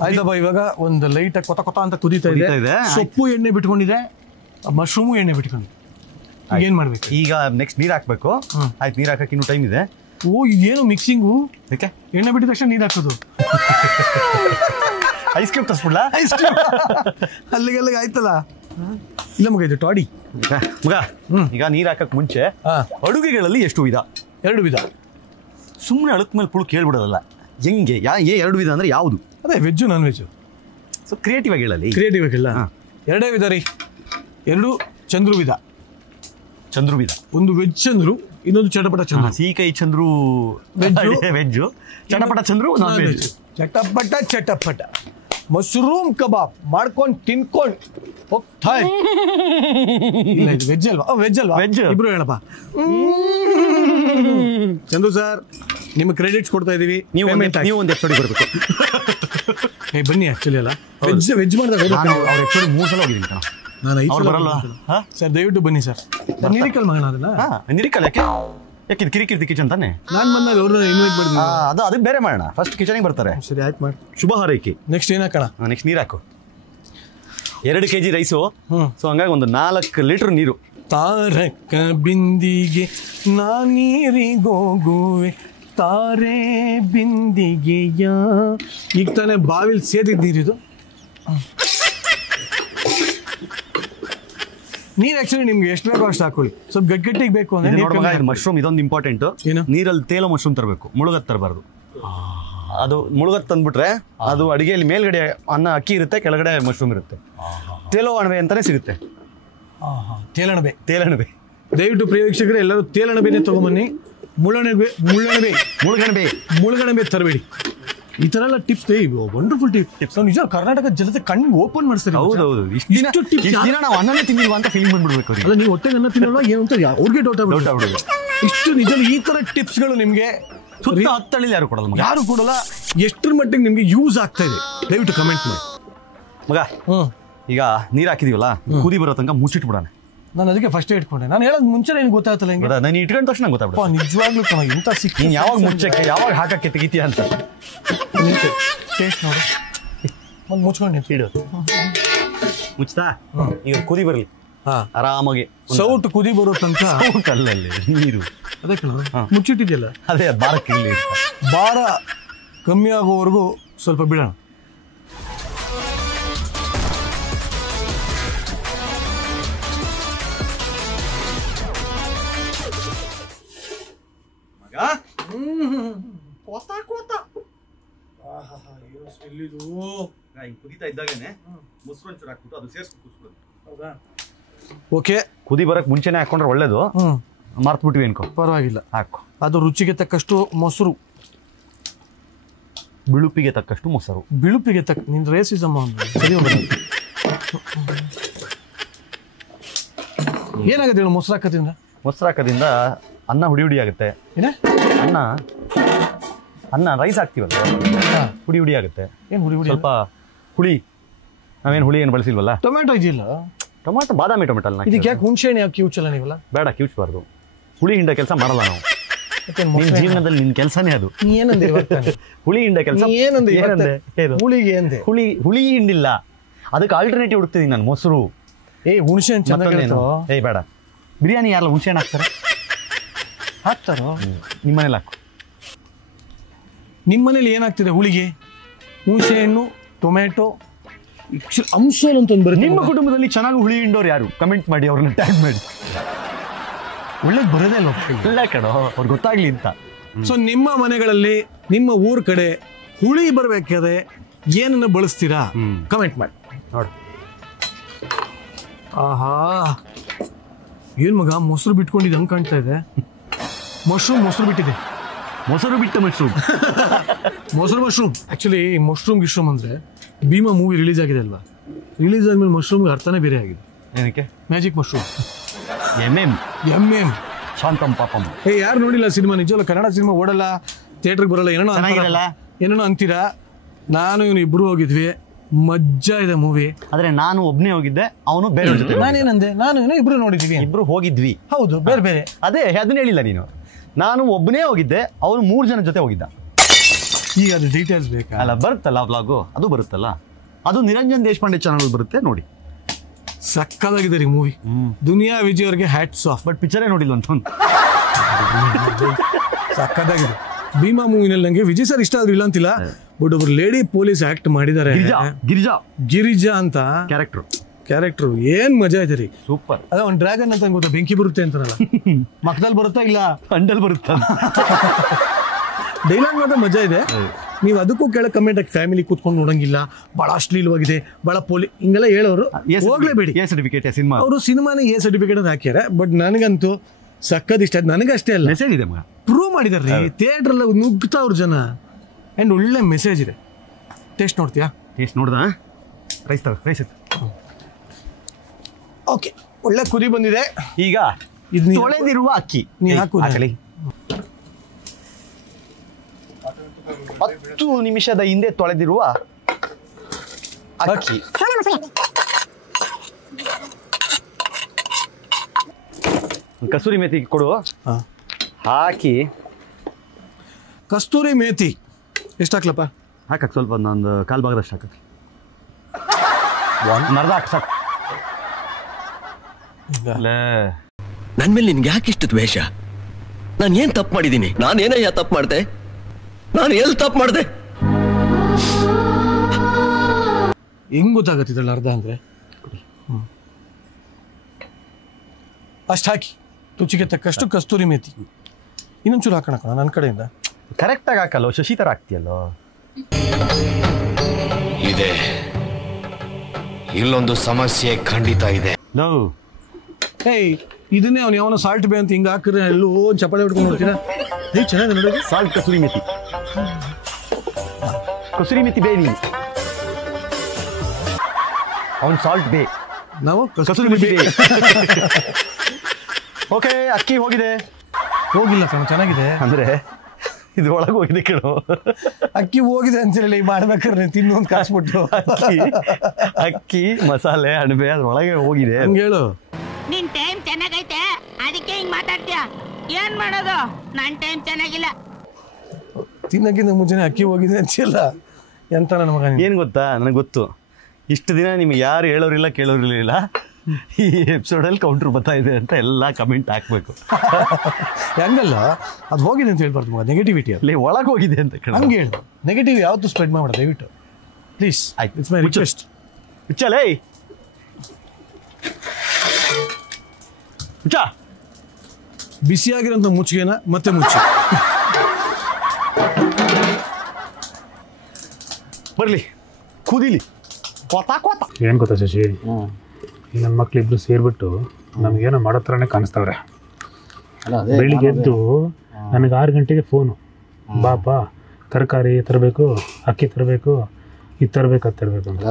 ಆಯ್ತಪ್ಪ, ಇವಾಗ ಒಂದು ಲೈಟ್ ಕೊತ ಕೊತ ಅಂತ ಕುದೀತಾ ಇದೆ. ಸೊಪ್ಪು ಎಣ್ಣೆ ಬಿಟ್ಕೊಂಡಿದೆ, ಮಶ್ರೂಮು ಎಣ್ಣೆ ಬಿಟ್ಕೊಂಡಿದೆ. ಈಗ ಏನ್ ಮಾಡ್ಬೇಕು? ಈಗ ನೆಕ್ಸ್ಟ್ ನೀರು ಹಾಕ್ಬೇಕು. ಆಯ್ತು, ನೀರು ಹಾಕಕ್ಕೆ ಇನ್ನೂ ಟೈಮ್ ಇದೆ. ಓ, ಇದೇನು ಮಿಕ್ಸಿಂಗು? ಯಾಕೆ ಎಣ್ಣೆ ಬಿಟ್ಟಿದ ತಕ್ಷಣ ನೀರು ಹಾಕೋದು? ಐಸ್ ಕ್ಯೂಬ್ ತರಿಸ್ಬಿಡ್ಲಾ? ಅಲ್ಲಿಗೆ ಆಯ್ತಲ್ಲ. ಇಲ್ಲ ಮಗ, ಇದು ಟಾಡಿ ಮಗ. ಈಗ ನೀರು ಹಾಕಕ್ ಮುಂಚೆ ಅಡುಗೆಗಳಲ್ಲಿ ಎಷ್ಟು ವಿಧ? 2 ವಿಧ. ಸುಮ್ಮನೆ ಅಳಕ್ ಮೇಲೆ ಪುಳು ಕೇಳ್ಬಿಡೋದಲ್ಲ. ಹೆಂಗೆ 2 ವಿಧ ಅಂದ್ರೆ ಯಾವುದು? ಅದೇ veg non veg. So creative ಆಗಿ ಹೇಳಲಿ. ಕ್ರಿಯೇಟಿವ್ ಆಗಿಲ್ಲ. 2 ವಿಧ ರೀ. 2 ಚಂದ್ರು ವಿಧ. ಚಂದ್ರು ವಿಧ. ಒಂದು ವೆಜ್ ಚಂದ್ರು, ಇನ್ನೊಂದು ಚಟಪಟ ಚಂದ್ರು. ಸೀಕೈ ಚಂದ್ರು ವೆಜ್ಜು, ಚಟಪಟ ಚಂದ್ರು ನಾನ್ ವೆಜ್. ಚಟಪಟ ಮಶ್ರೂಮ್ ಕಬಾಬ್ ಮಾಡ್ಕೊಂಡು ತಿನ್ಕೊಂಡು ಹೋಗ್ತಾ. ಇಲ್ಲ, ಇದು ವೆಜ್ ಅಲ್ವಾ? ವೆಜ್ ಅಲ್ವಾ? ವೆಜ್. ಇಬ್ರು ಹೇಳಪ್ಪ. ಚಂದ್ರು ಸರ್, ನಿಮ್ಗೆ ಕ್ರೆಡಿಟ್ಸ್ ಕೊಡ್ತಾ ಇದೀವಿ. ನೀವು ಒಂದು ಎಪಿಸೋಡ್ ಬರಬೇಕು. ಬನ್ನಿ. ಆಕ್ಚುಲಿ ಅಲ್ಲ, ವೆಜ್ ಮಾಡಿದಾಗ ಅವ್ರ ಎಪಿಸೋಡ್ 3 ಸಲ ಹೋಗಿದ್ದೀನಿ ಕಣ. ನಾನು 5 ಸಲ ಬರಲ್ಲ ಸರ್. ದಯವಿಟ್ಟು ಬನ್ನಿ ಸರ್. ನಿರಿಕಲ್ ಮಗನ ಅದನ್ನ. ನಿರಿಕಲ್ ಯಾಕೆ ಇದು ಕಿರಿಕಿರಿ ಕಿಚನ್ ತಾನೆ? ನಾನು ಬಂದಾಗ ಅವ್ರನ್ನ ಇನ್ವೈಟ್ ಮಾಡಿದ್ದೀನಿ. ಅದು ಬೇರೆ ಮಾಡೋಣ. ಫಸ್ಟ್ ಕಿಚನ್ಗೆ ಬರ್ತಾರೆ. ಸರಿ, ಆಯ್ತು ಮಾಡಿ. ಶುಭ ಹಾರೈಕೆ. ನೆಕ್ಸ್ಟ್ ಏನ್ ಹಾಕೋಣ? ನೆಕ್ಸ್ಟ್ ನೀರು ಹಾಕು. 2 kg ರೈಸು. ಸೊ ಹಂಗಾಗಿ ಒಂದು 4 ಲೀಟರ್ ನೀರು. ತಾರಕ ಬಿಂದಿಗೆ ನಾನೀರಿಗೋಗುವೆ ತಾರೆ ಬಿಂದಿಗೆಯ. ಈಗ ತಾನೇ ಬಾವಿಲ್ ಸೇದಿದ್ ನೀರಿದು. ನೀರು ಆಕ್ಚುಲಿ ನಿಮ್ಗೆ ಎಷ್ಟು ಬೇಕೋ ಅಷ್ಟು ಹಾಕೊಳ್ಳಿ. ಸ್ವಲ್ಪ ಗಟ್ಟಿಗೆ ಬೇಕು ಅಂದ್ರೆ ಮಶ್ರೂಮ್ ಇದೊಂದು ಇಂಪಾರ್ಟೆಂಟ್. ಏನು? ನೀರಲ್ಲಿ ತೇಲೋ ಮಶ್ರೂಮ್ ತರಬೇಕು, ಮುಳುಗತ್ ತರಬಾರ್ದು. ಅದು ಮುಳುಗತ್ ತಂದ್ಬಿಟ್ರೆ ಅದು ಅಡಿಗೆಯಲ್ಲಿ ಮೇಲ್ಗಡೆ ಅಕ್ಕಿ ಇರುತ್ತೆ, ಕೆಳಗಡೆ ಮಶ್ರೂಮ್ ಇರುತ್ತೆ. ತೇಲೋ ಅಣಬೆ ಅಂತಾನೆ ಸಿಗುತ್ತೆ. ತೇಲಣಬೆ. ದಯವಿಟ್ಟು ಪ್ರಿಯ ವೀಕ್ಷಕರೇ, ಎಲ್ಲರೂ ತೇಲಣಬೆನೆ ತಗೊಂಬನ್ನಿ. ಮುಳುಗಣಬೆ ತರಬೇಡಿ. ಈ ತರ ಎಲ್ಲ ಟಿಪ್ಸ್ ವಂಡರ್ಫುಲ್ ಟಿಪ್ಸ್. ನಿಜ ಕರ್ನಾಟಕ ಜನತೆ ಕಣ್ಣು ಓಪನ್ ಮಾಡಿಸ್ತಾರೆ. ಹೌದೌದು. ಇಷ್ಟು ಟಿಪ್ಸ್ ನಾವು ಅನ್ನನೇ ತಿಂದಿಲ್ವಾ ಅಂತ ಫೀಲಿಂಗ್ ಬಂದ್ಬಿಡ್ಬೇಕು. ಅಲ್ಲ, ನೀವು ಹೊಟ್ಟೆಗೆ ಅನ್ನ ತಿನ್ನೋಲ್ಲ ಏನು ಅಂತ ಅವ್ರಿಗೆ ಡೌಟ್ ಆಗ್ಬಿಡುತ್ತೆ. ಇಷ್ಟು ನಿಜ ಈ ತರ ಟಿಪ್ಸ್ಗಳು ನಿಮ್ಗೆ ಸುತ್ತ ಹತ್ತಳಿಲಿ ಯಾರು ಕೊಡಲ್ಲ. ಎಷ್ಟರ ಮಟ್ಟಿಗೆ ನಿಮ್ಗೆ ಯೂಸ್ ಆಗ್ತಾ ಇದೆ ದಯವಿಟ್ಟು ಕಮೆಂಟ್ ಮಾಡಿ ಮಗ. ಈಗ ನೀರು ಹಾಕಿದೀವಲ್ಲ, ಕುದಿ ಬರೋ ತನಕ ಮುಚ್ಚಿಟ್ಬಿಡೋಣ. ನಾನು ಅದಕ್ಕೆ ಫಸ್ಟ್ ಇಟ್ಕೊಂಡೆ. ನಾನು ಹೇಳೋದು ಮುಂಚೆ ನಿನ್ಗೆ ಗೊತ್ತಾಗ್ತಲ್ಲ. ನಾನು ಇಟ್ಕೊಂಡ ತಕ್ಷಣ ಗೊತ್ತಾಗ್ಬಿಡ. ನಿಜವಾಗ್ಲೂ ಇಂಥ ಸಿಕ್ಕಿ ನೀನು ಯಾವಾಗ ಮುಚ್ಚಕ್ಕೆ ಯಾವಾಗ ಹಾಕಕ್ಕೆ ತೆಗಿತೀಯ ಅಂತ ಟೇಸ್ಟ್ ನೋಡು. ಒಂದು ಮುಚ್ಕೊಂಡು ಇಡು. ಮುಚ್ತಾ? ಈಗ ಕುದಿ ಬರಲಿ ಆರಾಮಾಗಿ. ಸೌಟ್ ಕುದಿ ಬರೋ ತನಕ ಅಲ್ಲಲ್ಲಿ ನೀರು ಅದೇ ಮುಚ್ಚಿಟ್ಟಿದೆಯಲ್ಲ, ಅದೇ ಬಾರಕ್ಕೆ ಭಾರ ಕಮ್ಮಿ ಆಗೋವರೆಗೂ ಸ್ವಲ್ಪ ಬಿಡೋಣ. ಕುದಿತಾ ಇದ್ದಾಗೇನೆ ಮೊಸರು ಒಂಚೂರು ಹಾಕ್ಬಿಟ್ಟು ಅದು ಸೇರಿಸ್ಬಿಟ್ಟು. ಹೌದಾ? ಓಕೆ. ಕುದಿ ಬರಕ್ ಮುಂಚೆನೆ ಹಾಕೊಂಡ್ರೆ ಒಳ್ಳೇದು. ಮರ್ತ್ಬಿಟ್ವಿ ಅನ್ಕೋ, ಪರವಾಗಿಲ್ಲ, ಹಾಕು. ಅದು ರುಚಿಗೆ ತಕ್ಕಷ್ಟು ಮೊಸರು, ಬಿಳುಪಿಗೆ ತಕ್ಕಷ್ಟು ಮೊಸರು. ಬಿಳುಪಿಗೆ ತಕ್ಕ ನಿನ್ ರೇಸಿಸಮ್ ಸರಿ ಹೋಗೋದು. ಏನಾಗುತ್ತೆ ಹೇಳು ಮೊಸರು ಹಾಕೋದ್ರಿಂದ? ಮೊಸರು ಹಾಕೋದ್ರಿಂದ ಅನ್ನ ಹುಡಿ ಹುಡಿ ಆಗುತ್ತೆ. ಅನ್ನ ರೈಸ್ ಹಾಕ್ತೀವಲ್ಲ, ಹುಡಿ ಹುಡಿ ಆಗುತ್ತೆ. ಏನು ಹುಡಿ ಹುಡಿ? ಸ್ವಲ್ಪ ಹುಳಿ. ನಾವೇನು ಹುಳಿ ಏನು ಬಳಸಿಲ್ವಲ್ಲ. ಟೊಮ್ಯಾಟೊ ಇದೆಯಲ್ಲ, ಟೊಮಾಟೊ ಬಾದಾಮಿ ಟೊಮೆಟೊ ಅಲ್ಲ. ಇದಕ್ಕೆ ಯಾಕೆ ಹುಣಸೆ ಹಣ್ಣು ಯಾಕೆ ಕಿವುಚಲ್ಲ ನೀವಲ್ಲ? ಬೇಡ, ಕಿವುಚಬಾರ್ದು. ಹುಳಿ ಹಿಂಡ ಕೆಲಸ ಮಾಡಲ್ಲ ನಾವು. ನಿನ್ನ ಜೀವನದಲ್ಲಿ ನಿನ್ನ ಕೆಲಸನೇ ಅದು. ನೀ ಏನಂದೆ ಹುಳಿ ಹಿಂಡ ಕೆಲಸ. ಹುಳಿಗೆ ಅಂದೆ. ಹುಳಿ ಹಿಂಡಿಲ್ಲ, ಅದಕ್ಕೆ ಆಲ್ಟರ್ನೇಟಿವ್ ಹುಡುಕ್ತಿದ್ದೀನಿ ನಾನು. ಮೊಸರು, ಹುಣಸೆ ಹಣ್ಣು ಚೆನ್ನಾಗಿರುತ್ತೋ? ಬೇಡ, ಬಿರಿಯಾನಿ ಯಾರಲ್ಲ ಹುಣಸೆ ಹಣ್ಣು ಹಾಕ್ತಾರೋ? ನಿಮ್ಮ ಮನೇಲಿ ಹಾಕು. ನಿಮ್ಮ ಮನೇಲಿ ಏನಾಗ್ತಿದೆ ಹುಳಿಗೆ? ಹುಣಸೆ ಹಣ್ಣು, ಟೊಮೆಟೊ, ಅಂಶ ಅಂತಂದು ಬರುತ್ತೆ. ನಿಮ್ಮ ಕುಟುಂಬದಲ್ಲಿ ಚೆನ್ನಾಗಿ ಹುಳಿ ಹಿಂಡೋರು ಯಾರು? ಕಮೆಂಟ್ ಮಾಡಿ, ಅವ್ರನ್ನ ಟ್ಯಾಗ್ ಮಾಡಿ. ಒಳ್ಳೇದು ಬರೋದೇ ಅಲ್ವ? ಇಲ್ಲ ಕಣೋ, ಅವ್ರಿಗೆ ಗೊತ್ತಾಗ್ಲಿ ಅಂತ. ಸೊ ನಿಮ್ಮ ಮನೆಗಳಲ್ಲಿ ನಿಮ್ಮ ಊರ್ ಕಡೆ ಹುಳಿ ಬರ್ಬೇಕಾದ್ರೆ ಏನನ್ನ ಬಳಸ್ತೀರಾ? ಕಮೆಂಟ್ ಮಾಡಿ ನೋಡಿ. ಆಹಾ, ಏನ್ ಮಗ ಮೊಸರು ಬಿಟ್ಕೊಂಡಿದ್ದು ಹಂಗೆ ಕಾಣ್ತಾ ಇದೆ. ಮೊಸರು ಬಿಟ್ಟಿದೆ. ಮೊಸರು ಬಿಟ್ಟ ಮಶ್ರೂಮ್. ಮಶ್ರೂಮ್ ಆಕ್ಚುಲಿ ಗಿಶ್ರೂಮ್ ಅಂದ್ರೆ ಭೀಮಾ ಮೂವಿ ರಿಲೀಸ್ ಆಗಿದೆ ಅಲ್ವಾ? ರಿಲೀಸ್ ಆದ್ಮೇಲೆ ಮಶ್ರೂಮ್ಗೆ ಅರ್ಥನೇ ಬೇರೆ ಆಗಿದೆ. ಏನಕ್ಕೆ? Magic mushroom. ಎಂ ಶಾಂತಂ ಪಾಪಂ. ಯಾರು ನೋಡಿಲ್ಲ ಸಿನಿಮಾ? ನಿಜವಲ್ಲ ಕನ್ನಡ ಸಿನಿಮಾ ಓಡಲ್ಲ, ಥಿಯೇಟರ್ಗೆ ಬರಲ್ಲ, ಏನೇನೋ ಅಂತೀರಾ. ನಾನು ಇವನು ಇಬ್ರು ಹೋಗಿದ್ವಿ, ಮಜ್ಜಾ ಇದೆ ಮೂವಿ. ಆದ್ರೆ ನಾನು ಒಬ್ನೇ ಹೋಗಿದ್ದೆ, ಅವನು ಬೇರೆ ಜೊತೆ. ನಾನೇನಂದೆ? ನಾನು ಇಬ್ರು ನೋಡಿದ್ವಿ. ಇಬ್ರು ಹೋಗಿದ್ವಿ, ಹೌದು, ಬೇರೆ. ಅದೇ ಅದನ್ನ ಹೇಳಿಲ್ಲ ನೀನು. ನಾನು ಒಬ್ಬನೇ ಹೋಗಿದ್ದೆ, ಅವನು 3 ಜನ ಜೊತೆ ಹೋಗಿದ್ದ. ಈಗ ಅದು ಡೀಟೇಲ್ಸ್ ಬೇಕಾ? ಅಲ್ಲ, ಬರುತ್ತಲ್ಲ ವ್ಲಾಗು, ಅದು ಬರುತ್ತಲ್ಲ, ಅದು ನಿರಂಜನ್ ದೇಶಪಾಂಡೆ ಚಾನಲ್ ಬರುತ್ತೆ, ನೋಡಿ. ಸಕ್ಕದಾಗಿದೆ ರೀ ಮೂವಿ. ದುನಿಯಾ ವಿಜಯ್ ಅವ್ರಿಗೆ ಹ್ಯಾಟ್ಸ್ ಆಫ್. ಬಟ್ ಪಿಕ್ಚರೇ ನೋಡಿಲ್ಲ ಅಂತ. ಸಕ್ಕದಾಗಿದೆ ಭೀಮಾ ಮೂವಿನಲ್ಲಿ. ನಂಗೆ ವಿಜಯ್ ಸರ್ ಇಷ್ಟ ಆದ್ರೂ ಇಲ್ಲ ಅಂತಿಲ್ಲ, ಬಟ್ ಒಬ್ರು ಲೇಡಿ ಪೊಲೀಸ್ ಆಕ್ಟ್ ಮಾಡಿದ್ದಾರೆ. ಗಿರಿಜಾ ಅಂತ ಕ್ಯಾರೆಕ್ಟರ್ ಏನ್ ಮಜಾ ಇದೆ ರೀ. ಸೂಪರ್. ಅದೇ ಒಂದು ಡ್ರ್ಯಾಗನ್ ಅಂತ ಗೊತ್ತಾ, ಬೆಂಕಿ ಬರುತ್ತೆ ಅಂತಾರಲ್ಲ, ಮಕ್ಕದಲ್ಲಿ ಬರುತ್ತಾ? ಇಲ್ಲ, ಅಂಡಲ್ ಬರುತ್ತಾ? ಡೈಲಾಗ್ ಮಾತ್ರ ಮಜಾ ಇದೆ. ನೀವು ಅದಕ್ಕೂ ಕೆಳಗೆ ಕಮೆಂಟ್ ಹಾಕಿ, ಫ್ಯಾಮಿಲಿ ಕೂತ್ಕೊಂಡು ನೋಡಂಗಿಲ್ಲ, ಬಹಳ ಅಶ್ಲೀಲವಾಗಿದೆ, ಬಹಳ ಹಿಂಗೆಲ್ಲ ಹೇಳೋರು ಹೋಗ್ಲೇಬೇಡಿ. ಸರ್ಟಿಫಿಕೇಟ್ ಸಿನಿಮಾ, ಅವರು ಸಿನಿಮಾನ ಸರ್ಟಿಫಿಕೇಟ್ ಅಂತ ಹಾಕ್ಯಾರ. ಬಟ್ ನನಗಂತೂ ಸಕ್ಕತ್ ಇಷ್ಟ ಆಯ್ತು. ನನಗಷ್ಟೇ ಅಲ್ಲ, ಮೆಸೇಜ್ ಇದೆ, ಪ್ರೂವ್ ಮಾಡಿದಾರೆ ರೀ. ಥಿಯೇಟರ್ ಎಲ್ಲ ನುಗ್ತಾ ಅವ್ರ ಜನ, ಅಂಡ್ ಒಳ್ಳೆ ಮೆಸೇಜ್ ಇದೆ. ಟೇಸ್ಟ್ ನೋಡ್ತೀಯಾ? ಟೇಸ್ಟ್ ನೋಡ್ದ? ರೈಸ್ ಓಕೆ, ಒಳ್ಳೆ ಕುದಿ ಬಂದಿದೆ. ಈಗ ಇದು ತೊಳೆದಿರುವ ಅಕ್ಕಿ ನೀ ಹಾಕು. 10 ನಿಮಿಷದ ಹಿಂದೆ ತೊಳೆದಿರುವ ಅಕ್ಕಿ. ಕಸೂರಿ ಮೇಥಿ ಕೊಡು. ಹಾಕಿ. ಕಸ್ತೂರಿ ಮೇಥಿ ಎಷ್ಟು ಹಾಕ್ಲಪ್ಪ? ಹಾಕಕ್ ಸ್ವಲ್ಪ, ಒಂದು 1/4 ಭಾಗದಷ್ಟು ಹಾಕಕ್ಕೆ. ಮರ್ದ ಹಾಕಿ ಸಾಕು. ನನ್ ಮೇಲೆ ನಿನ್ಗೆ ಯಾಕೆ ಇಷ್ಟು ದ್ವೇಷ? ನಾನು ಏನ್ ತಪ್ಪು ಮಾಡಿದ್ದೀನಿ? ನಾನೇನಯ್ಯ ತಪ್ಪು ಮಾಡ್ದೆ? ನಾನು ಎಲ್ಲಿ ತಪ್ಪು ಮಾಡ್ದೆ? ಹೆಂಗ್ ಗೊತ್ತಾಗತ್ತಿದ್ರಲ್ಲ ಅರ್ಧ ಅಂದ್ರೆ? ಅಷ್ಟು ಹಾಕಿ, ರುಚಿಗೆ ತಕ್ಕಷ್ಟು ಕಸ್ತೂರಿ ಮೇಥಿ. ಇನ್ನೊಂಚೂರು ಹಾಕೋಣ ನನ್ನ ಕಡೆಯಿಂದ. ಕರೆಕ್ಟಾಗಿ ಹಾಕಲ್ಲ, ಶಶಿ ಥರ ಹಾಕ್ತಿಯಲ್ಲೋ. ಇದೆ, ಇಲ್ಲೊಂದು ಸಮಸ್ಯೆ ಖಂಡಿತ ಇದೆ. ಇದನ್ನೇ ಅವ್ನು ಯಾವನೋ ಸಾಲ್ಟ್ ಬೇ ಅಂತ ಹಿಂಗೆ ಹಾಕಿದ್ರೆ ಎಲ್ಲೂ ಒಂದು ಚಪಾತಿ ಬಿಟ್ಕೊಂಡು ನೋಡ್ತೀರಾ? ಚೆನ್ನಾಗಿದೆ ನೋಡಿ. ಸಾಲ್ಟ್ ಕಸೂರಿ ಮೇಥಿ, ಕಸೂರಿ ಮೇಥಿ ಬೇ. ನೀನು ಅವ್ನು ಸಾಲ್ಟ್ ಬೇ, ನಾವು ಕಸೂರಿ ಮೇಥಿ ಬೇ. ಓಕೆ, ಅಕ್ಕಿ ಹೋಗಿದೆ. ಹೋಗಿಲ್ಲ ಕಣ, ಚೆನ್ನಾಗಿದೆ. ಅಂದ್ರೆ ಇದು ಒಳಗೆ ಹೋಗಿದೆ ಕೇಳು. ಅಕ್ಕಿ ಹೋಗಿದೆ ಅಂತ ಹೇಳಿ ಮಾಡ್ಬೇಕಾದ್ರೆ ತಿನ್ನೊಂದು ಕಾಸ್ಬಿಟ್ಟು ಅಕ್ಕಿ ಮಸಾಲೆ ಅಣಬೆ ಅದ್ರೊಳಗೆ ಹೋಗಿದೆ. ಹಂಗೆ ಹೇಳು. ನಿನ್ ಟೈಮ್ ಚೆನ್ನಾಗೈತೆ, ಅದಕ್ಕೆ ಹಿಂಗ್ ಮಾತಾಡ್ತೀಯ. ಏನ್ ಮಾಡೋದು, ನನ್ ಟೈಮ್ ಚೆನ್ನಾಗಿಲ್ಲ. ತಿನ್ನಕ್ಕಿಂತ ಮುಂಚೆನೆ ಅಕ್ಕಿ ಹೋಗಿದೆ ಅಂತಿಲ್ಲ. ಎಂತ ನನ್ನ ಮಗ. ಏನು ಗೊತ್ತಾ, ನನಗೆ ಗೊತ್ತು, ಇಷ್ಟು ದಿನ ನಿಮ್ಗೆ ಯಾರು ಹೇಳೋರಿಲ್ಲ ಕೇಳೋರಿಲ್ಲ. ಈ ಎಪಿಸೋಡಲ್ಲಿ ಕೌಂಟ್ರ್ ಬರ್ತಾ ಇದೆ ಅಂತ ಎಲ್ಲ ಕಮೆಂಟ್ ಹಾಕ್ಬೇಕು. ಹೆಂಗಲ್ಲ, ಅದು ಹೋಗಿದೆ ಅಂತ ಹೇಳ್ಬಾರ್ದು ಮಗ, ನೆಗೆಟಿವಿಟಿ ಅಲ್ಲಿ ಒಳಗೆ ಹೋಗಿದೆ ಅಂತ ಕೇಳಿ ಹಂಗೆ ಹೇಳು. ನೆಗೆಟಿವ್ ಯಾವತ್ತೂ ಸ್ಪ್ರೆಡ್ ಮಾಡಬೇಡ ದಯವಿಟ್ಟು, ಪ್ಲೀಸ್. ಆಯ್ತು, ಇಟ್ಸ್ ಮೈ ರಿಕ್ವೆಸ್ಟ್. ಹುಚ್ಚಲೇ ಹುಚ್ಚ, ಬಿಸಿಯಾಗಿರೋಂಥ ಮುಚ್ಚಿಗೆನ ಮತ್ತೆ ಮುಚ್ಚಿ ಬರಲಿ, ಕುದೀಲಿ. ಏನು ಗೊತ್ತಾ ಶಶಿ, ಈ ನನ್ನ ಮಕ್ಳಿಬ್ರು ಸೇರಿಬಿಟ್ಟು ನಮಗೇನೋ ಮಾಡೋ ಥರನೇ ಕಾಣಿಸ್ತವ್ರೆ. ಬೆಳಿಗ್ಗೆ ಎದ್ದು ನನಗೆ 6 ಗಂಟೆಗೆ ಫೋನು, ಬಾಪ ತರಕಾರಿ ತರಬೇಕು, ಅಕ್ಕಿ ತರಬೇಕು, ಇದು ತರಬೇಕು, ಅದು ತರಬೇಕು ಅಂತ.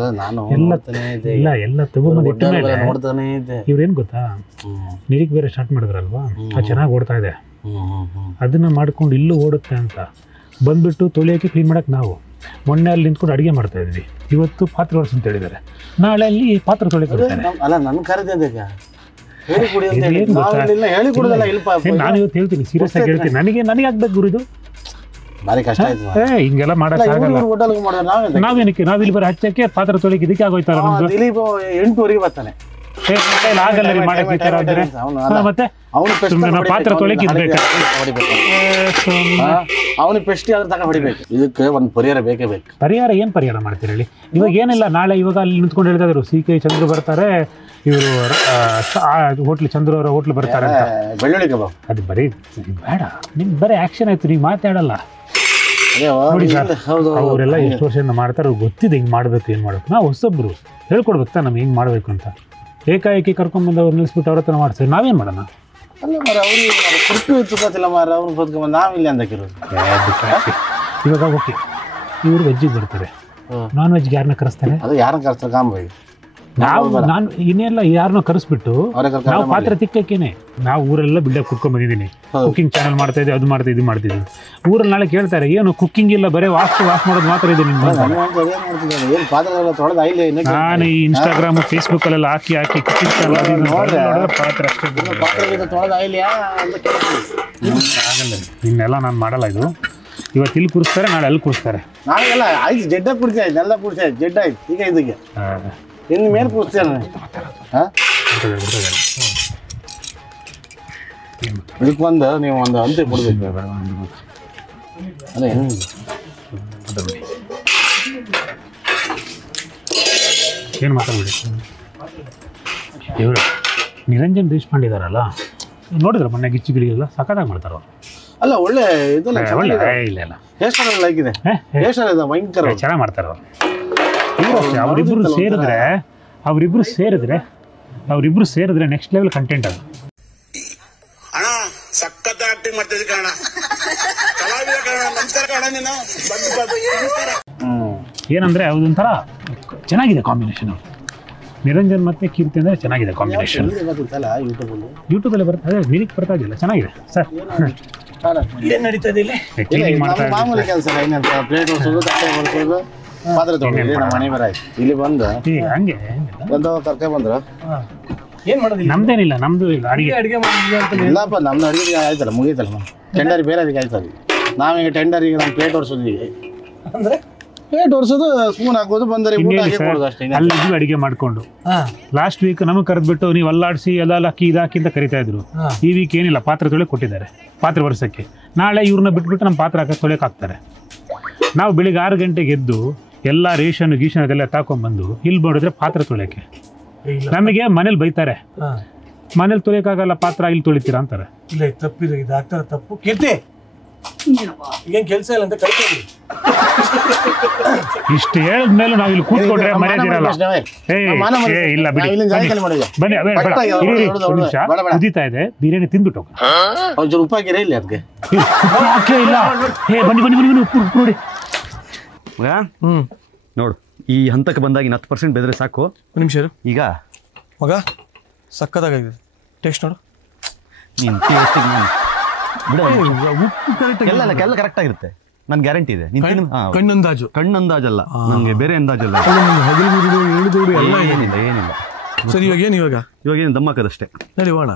ಎಲ್ಲ ತಗೊಂಬಂದಿಟ್ಟ ಮೇಲೆ ಇವ್ರೇನು ಗೊತ್ತಾ, ನೀರಿಗೆ ಬೇರೆ ಸ್ಟಾರ್ಟ್ ಮಾಡಿದ್ರಲ್ವಾ, ಅದು ಚೆನ್ನಾಗಿ ಓಡ್ತಾ ಇದೆ. ಅದನ್ನು ಮಾಡ್ಕೊಂಡು ಇಲ್ಲೂ ಓಡುತ್ತೆ ಅಂತ ಬಂದುಬಿಟ್ಟು ತೊಳೆಯೋಕ್ಕೆ ಕ್ಲೀನ್ ಮಾಡೋಕ್ಕೆ ನಾವು ಮೊನ್ನೆ ಅಲ್ಲಿ ನಿಂತ್ಕೊಂಡು ಅಡುಗೆ ಮಾಡ್ತಾ ಇದ್ವಿ. ಇವತ್ತು ಪಾತ್ರೆ ಒರೆಸು ಅಂತ ಹೇಳಿದ್ದಾರೆ, ನಾಳೆ ಅಲ್ಲಿ ಪಾತ್ರೆ ತೊಳೆದು ಅಲ್ಲ ನನ್ನ ಕರೆದ ನಾನು ಇವತ್ತು ಹೇಳ್ತೀನಿ, ಸೀರಿಯಸ್ ಆಗಿ ಹೇಳ್ತೀನಿ, ನನಗೆ ಆಗ್ಬೇಕು ಗುರು ಇದು. ಭಾರಿ ಕಷ್ಟ ಆಯ್ತು. ಹಿಂಗೆಲ್ಲ ಮಾಡಕ್ಕಾಗಲ್ಲ. ನಾವೇನಕ್ಕೆ ನಾವಿಲ್ಲಿ ಬರೀ ಹಚ್ಚಕ್ಕೆ ಪಾತ್ರ ತೊಳಿಕೆ ಇದಕ್ಕೆ ಆಗೋಯ್ತಾರ ನಮ್ದು. ದಿಲೀಪ್ 8 ಬರ್ತಾನೆ. ಆಗಲ್ಲ ರೀ ಮಾಡಕ್ಕೆ ಈ ಥರ ಆದ್ರೆ. ಮತ್ತೆ ಪಾತ್ರ ತೊಳಿಕೆ ಇದ್ಬೇಕು, ಅವನಿಗೆ ಪೆಸ್ಟಿ ಆದ್ರೆ ತಗೊಂಡು ಹೊಡಿಬೇಕು. ಇದಕ್ಕೆ ಒಂದು ಪರಿಹಾರ ಬೇಕೇ ಬೇಕು. ಪರಿಹಾರ ಏನು ಪರಿಹಾರ ಮಾಡ್ತೀರಿ ಹೇಳಿ? ಇವಾಗ ಏನಿಲ್ಲ, ನಾಳೆ ಇವಾಗ ಅಲ್ಲಿ ನಿಂತ್ಕೊಂಡು ಹೇಳ್ತಾ ಇದ್ರು CK ಚಂದ್ರು ಬರ್ತಾರೆ, ಇವರು ಹೋಟ್ಲ್ ಚಂದ್ರು ಅವರ ಹೋಟ್ಲ್ ಬರ್ತಾರೆ ಅಂತ. ಬೆಳ್ಳುಳ್ಳಿ ಕಬಾಬ್ ಅದು ಬರೀ ಬೇಡ, ನಿಮ್ಗೆ ಬರೀ ಆಕ್ಷನ್ ಆಯ್ತು, ನೀವು ಮಾತಾಡಲ್ಲ ನೋಡಿ ಸರ್. ಅವರೆಲ್ಲ ಎಷ್ಟು ವರ್ಷದಿಂದ ಮಾಡ್ತಾರೆ, ಅವ್ರಿಗೆ ಗೊತ್ತಿದೆ ಹಿಂಗೆ ಮಾಡ್ಬೇಕು, ಏನು ಮಾಡ್ಬೇಕು. ನಾವು ಹೊಸೊಬ್ರು ಹೇಳ್ಕೊಡ್ಬೇಕು ತಾನೆ ನಮ್ಗೆ ಹಿಂಗೆ ಮಾಡ್ಬೇಕು ಅಂತ. ಏಕಾಏಕಿ ಕರ್ಕೊಂಡ್ಬಂದು ಅವ್ರು ನಿಲ್ಲಿಸ್ಬಿಟ್ಟು ಅವ್ರ ಹತ್ರ ಮಾಡ್ತಾರೆ, ನಾವೇನು ಮಾಡೋಣ? ಅಲ್ಲ ಮರ ಅವ್ರಿಗೆ ಕುರ್ಪಿ ತುಪ್ಪತ್ತಿಲ್ಲ ಮಾರ, ಅವ್ರನ್ನ ಬದುಕೊಂಬ ನಾವಿಲ್ಲ ಅಂದಕ್ಕಿರೋದು. ಇವಾಗ ಓಕೆ, ಇವರು ವೆಜ್ಜಿಗೆ ಬರ್ತಾರೆ, ನಾನ್ ವೆಜ್ಗೆ ಯಾರನ್ನ ಕರೆಸ್ತಾರೆ? ಅದು ಯಾರನ್ನ ಕರೆಸ್ತಾರೆ? ಕಾಂಬಾಯಿ ನಾನು ಇನ್ನೆಲ್ಲ ಯಾರನ್ನೋ ಕರೆಸ್ಬಿಟ್ಟು ನಾವು ಪಾತ್ರ ತಿಕ್ಕೇನೆ. ನಾವು ಊರೆಲ್ಲ ಬಿಲ್ಡಪ್ ಕುತ್ಕೊಂಡ್ ಬಂದಿದ್ದೀನಿ, ಕುಕಿಂಗ್ ಚಾನಲ್ ಮಾಡ್ತಾ ಇದ್ದೆ, ಅದು ಮಾಡ್ತಾ ಇದು ಮಾಡ್ತಿದ್ವಿ. ಊರಲ್ಲಿ ನಾಳೆ ಕೇಳ್ತಾರೆ, ಏನು ಕುಕ್ಕಿಂಗ್ ಇಲ್ಲ, ಬರೀ ವಾಶ್ ಮಾಡೋದು ಮಾತ್ರ ಇದೆ ನಿಮ್ಗೆ. ನಾನು ಈ ಇನ್ಸ್ಟಾಗ್ರಾಮ್ ಫೇಸ್ಬುಕ್ ಅಲ್ಲೆಲ್ಲ ಹಾಕಿ ಕುಕಿಂಗ್ ಚಾನಲ್ ಪಾತ್ರ ಅಷ್ಟೇ. ಇನ್ನೆಲ್ಲ ನಾನು ಮಾಡಲ್ಲ. ಇದು ಇವತ್ತು ಇಲ್ಲಿ ಕೂರಿಸ್ತಾರೆ, ನಾಳೆ ಅಲ್ಲಿ ಕೂರಿಸ್ತಾರೆ. ನಾಳೆಲ್ಲ ಆಯ್ತು, ಜಡ್ಡ ಕುಡಿಸಿ ಆಯ್ತು, ಎಲ್ಲ ಕುಡಿಸಿ ಆಯ್ತು, ಜಡ್ಡ ಆಯ್ತು. ಈಗ ಇದಕ್ಕೆ ಇನ್ನು ಮೇಲೆ ಕೂರಿಸ್ತೇನೆ. ಇದಕ್ಕೆ ಒಂದು ನೀವು ಒಂದು ಅಂತೆ ಕೊಡ್ಬೇಕು. ಅದೇ ಏನು ಮಾತಾಡ್ಬಿಡಿ. ಇವರು ನಿರಂಜನ್ ದೇಶಪಾಂಡೆ ಇದಾರಲ್ಲ, ನೋಡಿದ್ರ ಮೊನ್ನೆ ಗಿಚ್ಚಿಗಿಳಿಗೆಲ್ಲ ಸಖತ್ತಾಗಿ ಮಾಡ್ತಾರ. ಅಲ್ಲ ಒಳ್ಳೆ ಇದೆಲ್ಲ ಇಲ್ಲ ಹೇರ್ ಸ್ಟೈಲ್ ಲೈಕ್ ಇದೆ, ಹೇರ್ ಸ್ಟೈಲ್ ಇದೆ, ಭಯಂಕರ ಚೆನ್ನಾಗಿ ಮಾಡ್ತಾರ ಅವ್ರು. ಅವರಿಬ್ರು ಸೇರಿದ್ರೆ ನೆಕ್ಸ್ಟ್ ಲೆವೆಲ್ ಕಂಟೆಂಟ್ ಅದು. ಅಣ್ಣ ಸಖತ್ ಆಕ್ಟಿಂಗ್ ಮಾಡ್ತಿದ್ದೆ ಕಣ, ಕಲಾವಿದ ಕಣ, ನಮಸ್ಕಾರ ಕಣ ನೀನು. ಏನಂದ್ರೆ ಅದೊಂಥರ ಚೆನ್ನಾಗಿದೆ ಕಾಂಬಿನೇಷನ್. ನಿರಂಜನ್ ಮತ್ತೆ ಕೀರ್ತಿ ಅಂದ್ರೆ ಚೆನ್ನಾಗಿದೆ ಕಾಂಬಿನೇಷನ್. ಯೂಟ್ಯೂಬಲ್ಲಿ ಬರ್ತಾ ಇದೆ, ಮಿನಿಕ್ ಬರ್ತಾ ಇದೆಯಲ್ಲ, ಚೆನ್ನಾಗಿದೆ ಸರ್. ಏನ್ ನಡೀತಾ ಇದೆ ಇಲ್ಲಿ? ಮಾಮೂಲಿ ಕೆಲಸ, ಪ್ಲೇಟ್ ಹೊಡ್ಸೋದು, ತಟ್ಟೆ ಹೊಡ್ಸೋದು, ಪಾತ್ರೆ ತೊಗೊಂಡು ನಮ್ಮ ಮನೆ ಬರ ಇಲ್ಲಿ ಬಂದು ಹಂಗೆ ಬಂದು ಕರ್ಕೆ ಬಂದ್ರು. ಏನ್ ಮಾಡೋದಿಲ್ಲ, ನಮ್ದೇನಿಲ್ಲ, ನಮ್ದು ಅಡಿಗೆ ಇಲ್ಲಪ್ಪ, ನಮ್ದು ಅಡಿಗೆ ಆಯ್ತಲ್ಲ, ಮುಗೀತಲ್ಲ. ಟೆಂಡರ್ ಬೇರೆ ಅದಕ್ಕೆ ಆಯ್ತದೆ. ನಾವೀಗ ಟೆಂಡರಿಗೆ ನಮ್ಮ ಪ್ಲೇಟ್ ಹೊಡ್ಸೋದಿಗೆ ಅಂದ್ರೆ ಪ್ಲೇಟ್ ಹೊಡ್ಸೋದು, ಸ್ಪೂನ್ ಹಾಕೋದು, ಬಂದರೆ ಅಷ್ಟೇ. ಅಲ್ಲಿ ಅಡಿಗೆ ಮಾಡ್ಕೊಂಡು ಲಾಸ್ಟ್ ವೀಕ್ ನಮಗೆ ಕರೆದ್ಬಿಟ್ಟು ನೀವು ಅಲ್ಲಾಡಿಸಿ ಎಲ್ಲ ಅಕ್ಕಿ ಇದಾಕಿ ಅಂತ ಕರಿತಾ ಇದ್ರು. ಈ ವೀಕ್ ಏನಿಲ್ಲ, ಪಾತ್ರೆ ತೊಳೆಗೆ ಕೊಟ್ಟಿದ್ದಾರೆ, ಪಾತ್ರೆ ವರ್ಷಕ್ಕೆ. ನಾಳೆ ಇವ್ರನ್ನ ಬಿಟ್ಬಿಟ್ಟು ನಮ್ಮ ಪಾತ್ರೆ ತೊಳೆಯಕ್ಕೆ ಹಾಕ್ತಾರೆ. ನಾವು ಬೆಳಿಗ್ಗೆ 6 ಗಂಟೆಗೆ ಎದ್ದು ಎಲ್ಲ ರೇಷನ್ ಗೀಷನ್ ಅದೆಲ್ಲ ತಾಕೊಂಡ್ಬಂದು ಇಲ್ಲಿ ನೋಡಿದ್ರೆ ಪಾತ್ರೆ ತೊಳೆಯಕ್ಕೆ. ನಮಗೆ ಮನೇಲಿ ಬೈತಾರೆ, ಮನೇಲಿ ತೊಳೆಯಕ್ಕಾಗಲ್ಲ ಪಾತ್ರ, ಇಲ್ಲಿ ತೊಳಿತೀರಾ ಅಂತಾರೆ. ಇಲ್ಲ, ತಪ್ಪಿದೆ, ಇದು ಆಗ್ತಾರ ತಪ್ಪು. ಕೀರ್ತಿ ಈಗೇನು ಕೆಲಸ ಇಲ್ಲ ಅಂತ ಕಳ್ಕೊಳ್ಳಿ. ಇಷ್ಟು ಹೇಳಿದ್ಮೇಲೆ ನಾವು ಇಲ್ಲಿ ಕೂತ್ಕೊಂಡ್ರೆ ಮರ್ಯಾದಿರಲ್ಲ. ಇಲ್ಲ ಬಿಡಿ, ಬನ್ನಿ, ಕುದೀತಾ ಇದೆ, ಬಿರಿಯಾನಿ ತಿಂದ್ಬಿಟ್ಟು ಒಂಚೂರು ಉಪ್ಪು ಹಾಕಿರ ಇಲ್ಲಿ ಅದಕ್ಕೆ. ಇಲ್ಲ, ಬನ್ನಿ ಬನ್ನಿ ಬನ್ನಿ, ಉಪ್ಪು ನೋಡಿ. ನೋಡು, ಈ ಹಂತಕ್ಕೆ ಬಂದಾಗ 10% ಬೆದ್ರೆ ಸಾಕು. ಒಂದು ನಿಮಿಷ ಈಗ ಮಗ ಸಕ್ಕತ್ತಾಗಿದೆ ಟೇಸ್ಟ್ ನೋಡು. ನೀನು ಟೇಸ್ಟಿಗೆ ಉಪ್ಪು ಕರೆಕ್ಟ್ ಎಲ್ಲ ಕರೆಕ್ಟ್ ಆಗಿರುತ್ತೆ, ನನ್ ಗ್ಯಾರಂಟಿ ಇದೆ. ಕಣ್ಣಂದಾಜಲ್ಲ, ನನಗೆ ಬೇರೆ ಅಂದಾಜಲ್ಲ. ಏನಿಲ್ಲ. ಸರಿ, ಇವಾಗ ಏನು ದಮ್ ಹಾಕೋದಷ್ಟೇ. ನಡಿ ಹೋಣ.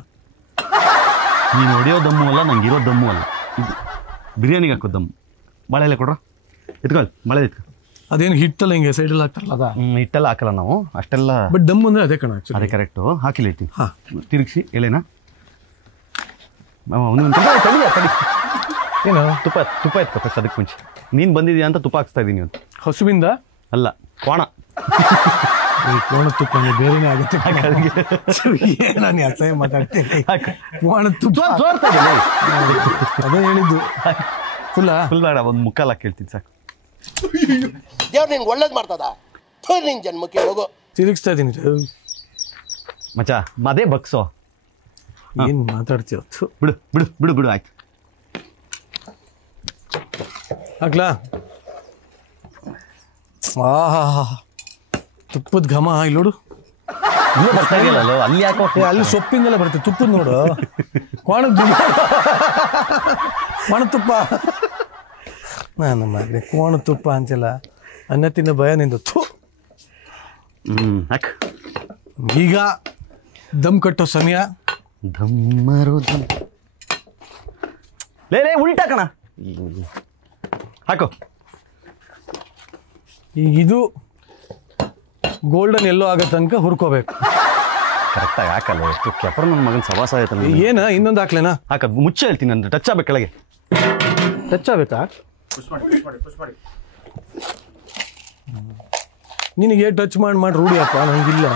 ನೀನು ಹೊಡೆಯೋ ದಮ್ಮು ಅಲ್ಲ, ನಂಗೆ ಇರೋ ದಮ್ಮು ಅಲ್ಲ, ಇದು ಬಿರಿಯಾನಿಗೆ ಹಾಕೋ ದಮ್ಮು. ಬಾಳೆ ಎಲೆ ಕೊಡ್ರ, ಎತ್ಕೊಳ್ಳಿ, ಬಾಳೆ ಎತ್ಕೊ. ಅದೇನು ಹಿಟ್ಟಲ್ಲ, ಹಿಂಗೆ ಸೈಡಲ್ಲಿ ಹಾಕ್ತಾರಲ್ಲ, ಅದ ಹಿಟ್ಟೆಲ್ಲ ಹಾಕಲ್ಲ ನಾವು ಅಷ್ಟೆಲ್ಲ. ಬಟ್ ದಮ್ ಅಂದ್ರೆ ಅದೇ ಕಣ, ಅದೇ ಕರೆಕ್ಟು. ಹಾಕಿಲ್ಲ ಇಟ್ಟು ತಿರುಗಿಸಿ ಎಲೆನ. ಏನು ತುಪ್ಪ ಎತ್ಕೊ ಫಸ್ಟ್, ಅದಕ್ಕೆ ಮುಂಚೆ. ನೀನು ಬಂದಿದ್ಯಾ ಅಂತ ತುಪ್ಪ ಹಾಕ್ಸ್ತಾ ಇದ್ದೀನಿ. ಇವತ್ತು ಹಸುವಿಂದ ಅಲ್ಲ, ಕೋಣ. ಕೋಣ ತುಪ್ಪ ಬೇರೆನೇ ಆಗುತ್ತೆ. ನಾನು ಅಸಹ್ಯ ಮಾತಾಡ್ತೀನಿ. ಕೋಣ ತುಪ್ಪ ಅದೇ ಹೇಳಿದ್ದು. ಫುಲ್ ಬೇಡ, ಒಂದು ಮುಕ್ಕಾಲು ಹಾಕಿ ಹೇಳ್ತೀನಿ ಸಾಕು. ದೇವ್ರು ನಿನ್ಗೆ ಒಳ್ಳೇದು ಮಾಡ್ತದ, ನಿನ್ ಜನ್ಮಕ್ಕೆ ಹೋಗೋ. ತಿರುಗಿಸ್ತಾ ಇದ್ದೀನಿ ಮಚ್ಚ, ಅದೇ ಬಗ್ಸೋ. ಏನು ಮಾತಾಡ್ತೀವ? ಬಿಡು ಬಿಡು ಬಿಡು ಬಿಡು, ಆಯ್ತು. ಹಾಕ್ಲಾ? ಆಹಾ, ತುಪ್ಪದ ಘಮ ಇಲ್ಲಿ ನೋಡು. ಅಲ್ಲಿ ಯಾಕೋ ಅಲ್ಲಿ ಸೊಪ್ಪಿಂದೆಲ್ಲ ಬರುತ್ತೆ, ತುಪ್ಪದ ನೋಡು. ಕೋಣ ತುಪ್ಪ, ನಾನು ಮಗನೇ ಕೋಣ ತುಪ್ಪ ಅಂತಿಲ್ಲ. ಅನ್ನ ತಿನ್ನೋ ಭಯ ನಿಂದು. ಈಗ ದಮ್ ಕಟ್ಟೋ ಸಮಯ. ಲೇ ಉಲ್ಟಾ ಕಣ ಹಾಕು. ಈಗ ಇದು ಗೋಲ್ಡನ್ ಎಲ್ಲೋ ಆಗೋ ತನಕ ಹುರ್ಕೋಬೇಕು. ಕರೆಕ್ಟಾಗಿ ಹಾಕಲ್ಲ. ಎಷ್ಟು ಕೆಪರ್ ನನ್ನ ಮಗನ ಸವಾಸ ಆಯ್ತಲ್ಲ. ಏನ ಇನ್ನೊಂದು ಹಾಕ್ಲೇನಾ? ಹಾಕ ಮುಚ್ಚೆ ಹೇಳ್ತೀನಿ ಅಂದ್ರೆ ಟಚ್ ಆಗ್ಬೇಕು ಕೆಳಗೆ. ಟಚ್ ಆಗ್ಬೇಕಾ? ನಿನಗೆ ಟಚ್ ಮಾಡಿ ರೂಢಿಯಪ್ಪ, ನಂಗಿಲ್ಲ.